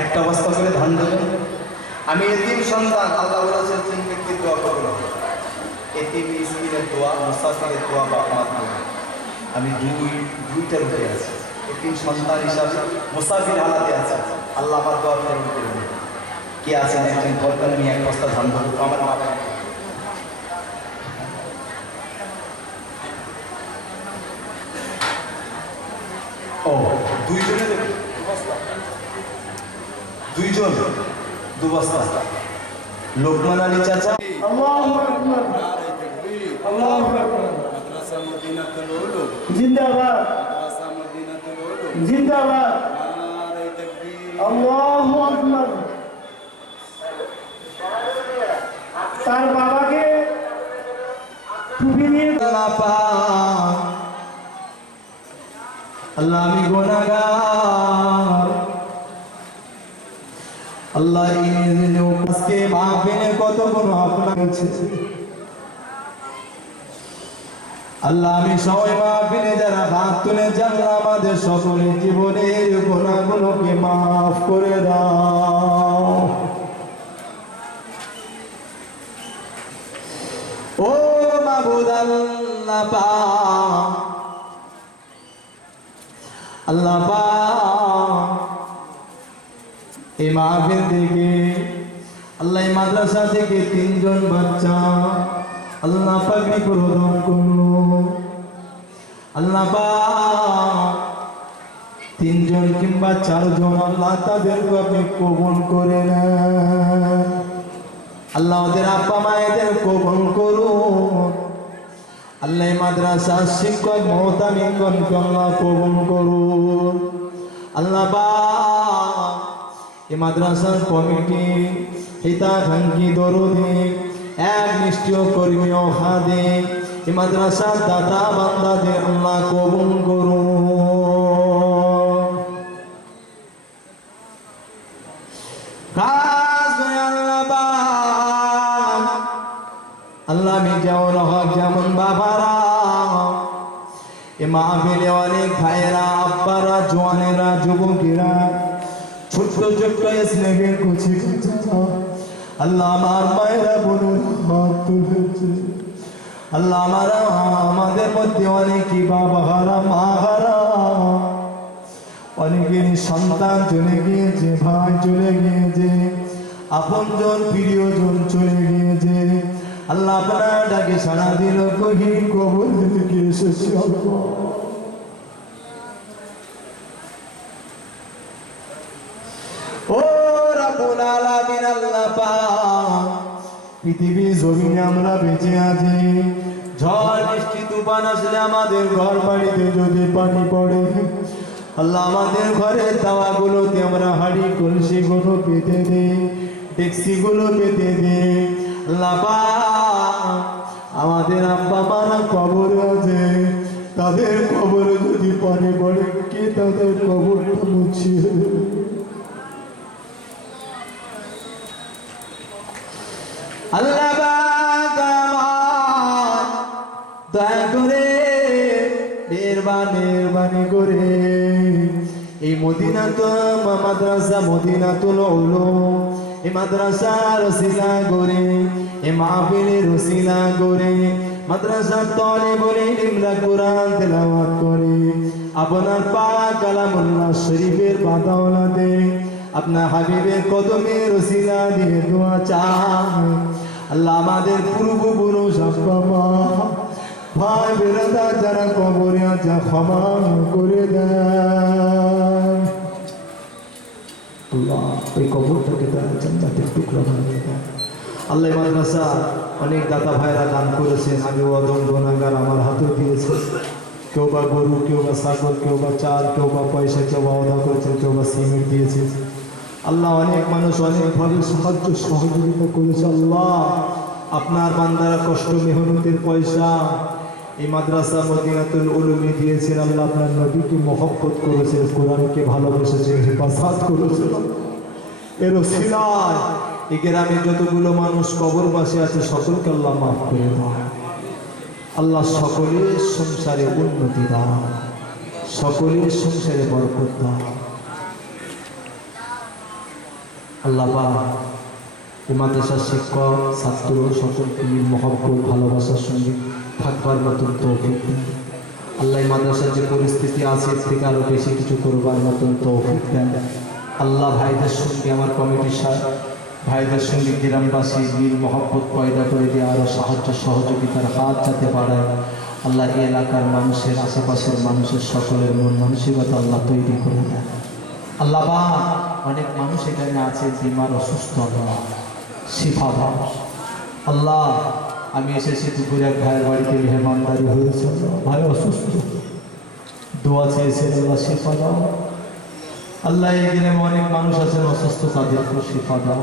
একটা বস্তা করে ধান দেবেন। আমি এতিম সন্তান, আল্লাহ বলেছেন 3 ব্যক্তির দোয়া করবো, এতিম মিসকিনের দোয়া, মুসাফিরের দোয়া, বাপ মার দোয়া। আমি দুইটার উপরে আছি, এতিম সন্তান হিসাবে মুসাফির হালাতে আছে। আল্লাহ আমার দোয়া ফেরত করে দেবে। কে আছেন একজন বলবেন, আমি 1 বস্তা ধান দেবো আমার বাবা। ও, দুইজনে দেবে 2 বস্তা, 2 জন 2 বস্তা। লোকমান আলী চাচা, আল্লাহু আকবার, আল্লাহু আকবার, জিন্দাবাদ, জিন্দাবাদ, আল্লাহু আকবার। তার বাবাকে টুপি নিয়ে আল্লাহ আমি গুনাহগার, আল্লাহ আজকে মাহফিলে কত গুনাহ আপনার কাছে। আল্লাহ আমি সবাই মাহফিলে যারা হাত তুলে জানলা, আমাদের সকলের জীবনের গুনাহগুলোকে মাফ করে দাও। ও মাবুদ আল্লাহ পাক, আল্লাহ পাক এই মাহফিল থেকে, আল্লাহ এই মাদ্রাসা থেকে 3 জন বাচ্চা আল্লাহ পাকই প্রদান করলো। আল্লাহ পাক 3 জন কিংবা 4 জন আল্লাহ তাদেরকে আপনি কবুল করে নেন। আল্লাহ ওদের আব্বা মায়েদের কবুল করুন। আল্লাহ মাদ্রাসার শিক্ষক মহতামিগণকে আল্লাহ কবুল করুন। আল্লাহ পাক এই মাদ্রাসার কমিটি হিতাকাঙ্ক্ষী দরদি এক নিষ্ঠীয় কর্মী ও খাদিম এই মাদ্রাসার দাতা বান্দাদের আল্লাহ কবুল করুন। আল্লাহ আমি যেমন হক যেমন বাবারা এ মাহফিলে অনেক ভাইয়েরা, আব্বারা, জওয়ানেরা, যুবকেরা, ছোট্ট ছোট্ট স্নেহের কুচি কুচা আল্লাহ আমার মায়েরা বোনের হাত তুলেছে। আল্লাহ আমাদের মধ্যে অনেকই বাবা হারা, মা হারা, অনেকেরই সন্তান চলে গিয়েছে, ভাই চলে গিয়েছে, আপনজন প্রিয়জন চলে গিয়েছে। আল্লাহ আপনার ডাকে সাড়া দিল, গহীন কবর থেকে এসেছি। ও রাব্বুল আলামিন আল্লাহ পাক পৃথিবীর জমিনে আমরা বেঁচে আছি, ঝড় বৃষ্টি তুফান আসলে আমাদের ঘর বাড়িতে যদি পানি পড়ে, আল্লাহ আমাদের ঘরের তাওয়াগুলোতে আমরা হাড়ি কলসি গুলো পেতে দিই, ডেক্সি গুলো পেতে দিই। আল্লাহ পাক আমাদের আব্বা মারা কবরে আছে, তাদের কবর যদি পানি পড়ে কে তাদের কবরটা মুছিয়ে দেবে? আল্লাহ পাক আমার দয়া করে মেহরবানি করে এই মদিনাতুল মাদ্রাসা মদিনাতুল উলুম এই মাদ্রাসার রসিলা করে এই মাহফিলের রসিলা করে মাদ্রাসার তালিবুল ইলমরা কোরআন তেলাওয়াত করে আপনার পাক কালামুল্লাহ শরীফের বাদাওলাতে আপনার হাবিবের কদমে রসিলা দিয়ে দোয়া চাই। আল্লাহ আমাদের পূর্বপুরুষ আব্বা মা ভাই বেরাদার যারা কবরে আছে ক্ষমা করে দেন। আল্লাহ এই কবরটাকে তারা জান্নাতের টুকরা বানিয়ে দেন। আল্লাহ মাদ্রাসা অনেক দাতা ভাইরা দান করেছেন, আমি অদম গুনাহগার আমার হাতেও দিয়েছে। কেউ বা গরু, কেউ বা ছাগল, কেউ বা চাল, কেউ বা পয়সা, কেউ বা অদা করেছে, কেউ বা সিমেন্ট দিয়েছে। আল্লাহ অনেক মানুষ অনেকভাবে সাহায্য সহযোগিতা করেছে। আল্লাহ আপনার বান্দারা কষ্ট মেহনতের পয়সা এই মাদ্রাসা মদিনাতুল উলুমে দিয়েছেন। আল্লাহ আপনার নবীকে মহব্বত করেছেন, কোরআনকে ভালোবেসেছেন, হেফাজত করেছেন। এর ওসিলায় এই গ্রামে যতগুলো মানুষ কবরবাসী আছে সকলকে আল্লাহ মাফ করে দাও। আল্লাহ সকলের সংসারে উন্নতি দাও, সকলের সংসারে বরকত দাও। আল্লাহ এই মাদ্রাসার শিক্ষক ছাত্র সকলকে মহব্বত ভালোবাসার সঙ্গে থাকবার মতন তৌফিক দেন। আল্লাহ এই মাদ্রাসার যে পরিস্থিতি আছে এর থেকে আরও বেশি কিছু করবার মতন তৌফিক দেন। আল্লাহ ভাইদের সঙ্গে আমার কমিটির ভাইদের সঙ্গে গ্রামবাসী মিল মহব্বত পয়দা করে দিয়ে আরও সাহায্য সহযোগিতার হাত যাতে বাড়ায়। আল্লাহ এই এলাকার মানুষের আশেপাশের মানুষের সকলের মন মানসিকতা আল্লাহ তৈরি করে দেন। আল্লাহ অনেক মানুষ এখানে আছে বিমার অসুস্থ, আল্লাহ শিফা দাও। আল্লাহ আমি এসেছি দুপুরে এক ভাইয়ের বাড়িতে মেহমানদারি হয়েছে, ভাই অসুস্থ, দোয়া চেয়েছে, আল্লাহ শিফা দাও। আল্লাহ এই গ্রামে অনেক মানুষ আছেন অসুস্থ, তাদেরকে শিফা দাও।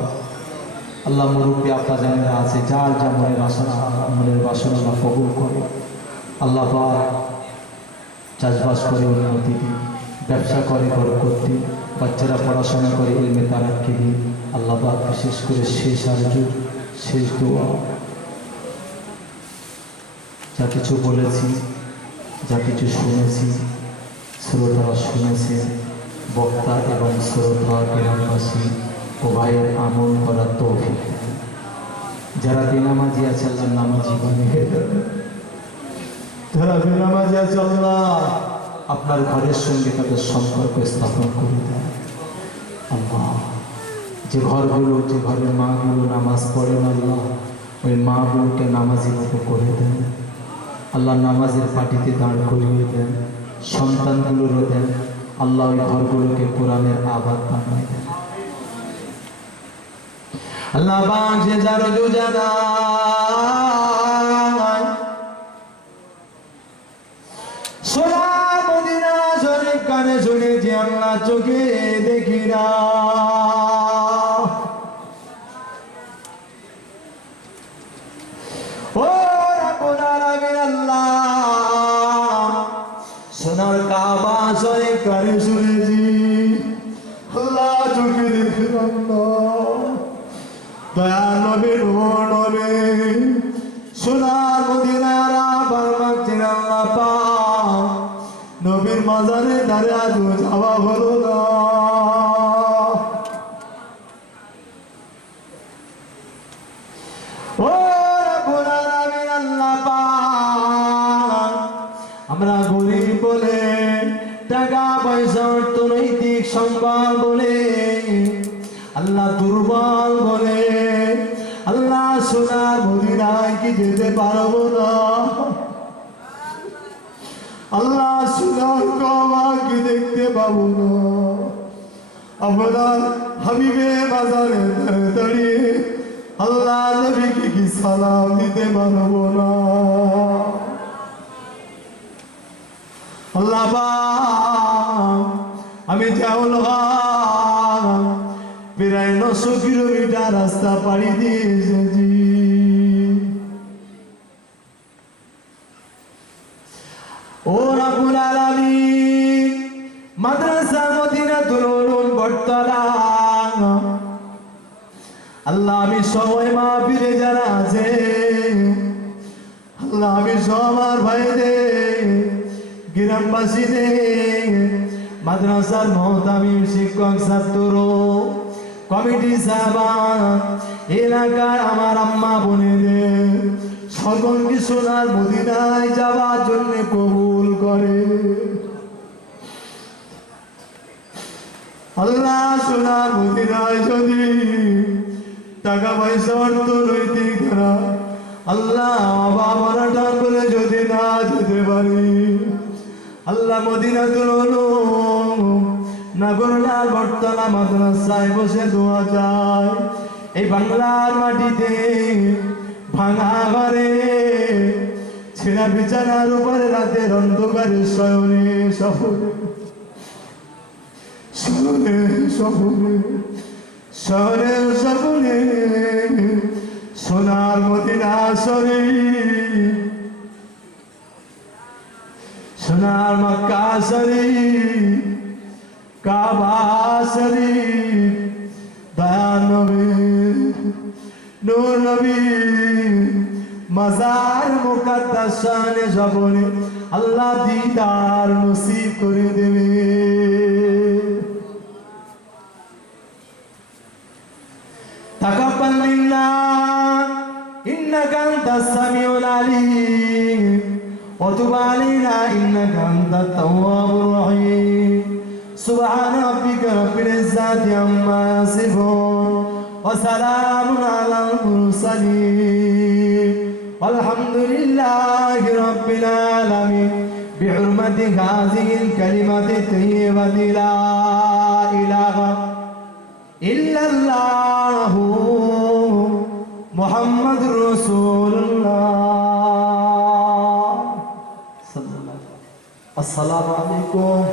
আল্লাহ মুরব্বী আপা জানেরা আছে, যার যা মনের বাসনা মনের বাসনা আল্লাহ কবুল করে। আল্লাহ চাষবাস করে উন্নতি দিন, ব্যবসা করে বরকত দিন, বাচ্চারা পড়াশোনা করে ইলমে তারাক্কি দিন। আল্লাহ বিশেষ করে শেষ আরজু শেষ দোয়া, যা কিছু বলেছি যা কিছু শুনেছি শ্রোতারা শুনেছে, বক্তা এবং শ্রোতা গ্রামবাসী ও ভাইয়ের আমল করার তৌফিক দেন। যারা বেনামাজি আছে আল্লাহ নামাজি বানিয়ে দেন, যারা বেনামাজি আছে আল্লাহ আপনার ঘরের সঙ্গে তাদের সম্পর্ক স্থাপন করে দেন। আল্লাহ যে ঘরগুলো, যে ঘরের মাগুলো নামাজ পড়েন আল্লাহ ওই মাগুলোকে নামাজি মতো করে দেন। আল্লাহ নামাজের পাটিতে দাঁড় করিয়ে দেন, সন্তানগুলোরও দেন। আল্লাহ ওই ঘরগুলোকে কোরআনের আবাদ বানিয়ে দেন। আল্লাহ যে যার জানা সোনা মদিনা শরীফ কানে শুনেছি, আল্লাহ চোখে দেখি না। ও রাব্বুল আলামিন আল্লাহ সোনার কাবা শরীফ কানে শুনেছি, আল্লাহ চোখে দেখি না। দয়া নবী নবী সোনার মদিনার আবার মাগছেন আল্লাহ পাক, নবীর মাজারে ধারে আজ যাওয়া হলো না। ও রাব্বুল আলামিন আল্লাহ পাক, আমরা গরিব বলে, টাকা পয়সা অর্থনৈতিক সম্পদ বলে, আল্লাহ দুর্বল বলে আল্লাহ সোনার মদিনায় কি যেতে পারবো না। আল্লাহ সোনার কাবা কি দেখতে পাবো না। আপনার হাবিবের বাজারে দাঁড়িয়ে আল্লাহ নবীকে কি সালাম দিতে পারবো না। আল্লাহ আমি জাউল প্রায় 900 কিলোমিটার রাস্তা পাড়ি দিয়ে এসেছি। ও মদিনাতুল উলুম বটতলা। আল্লাহ আমি সবাই মাহফিলে যারা আছে, আল্লাহ আমি সবার ভাইদের, গ্রামবাসীদের, মাদ্রাসার মহতামিম, শিক্ষক, ছাত্র, কমিটি সাহাবান, এলাকার আমার আম্মা বোনেদের সকলকে সোনার মদিনায় যাওয়ার জন্য কবুল করে। আল্লাহ সোনার মদিনায় যদি টাকা পয়সা অর্থনৈতিক ধারা আল্লাহ বাবারা ডান বলে যদি না যেতে পারি, আল্লাহ মদিনাতুল উলুম নাগরলাল বটতলা মাদ্রাসায় বসে দোয়া চাই। এই বাংলার মাটিতে ভাঙা ঘরে ছেঁড়া বিছানার উপরে রাতের অন্ধকারে শয়নে সফরে শহরে সফরে শহরে সফরে সোনার মদিনা শরীফ, সোনার মক্কা শরীফ, কাবা শরীফ, দয়ার নবী নূর নবী মাজার মুকদ্দাস শানে জবনে আল্লাহ দিদার নসিব করে দেবে। তাকাব্বাল মিন্না ইন্নাকা আনতাস সামিউল আলিম ওয়া তুব আলাইনা ইন্নাকা আনতাত তাওয়াবুর রহিম। সুবহান রাব্বিকা রাব্বিল ইজ্জাতি আম্মা ইয়াসিফুন ওয়া সালামুন আলাল মুরসালিন আলহামদুলিল্লাহি রাব্বিল আলামিন বিহুরমাতি হাযিহিল কালিমাতি তাইয়্যিবাতি লা ইলাহা ইল্লাল্লাহু মুহাম্মাদুর রাসূলুল্লাহ। আসসালামু আলাইকুম।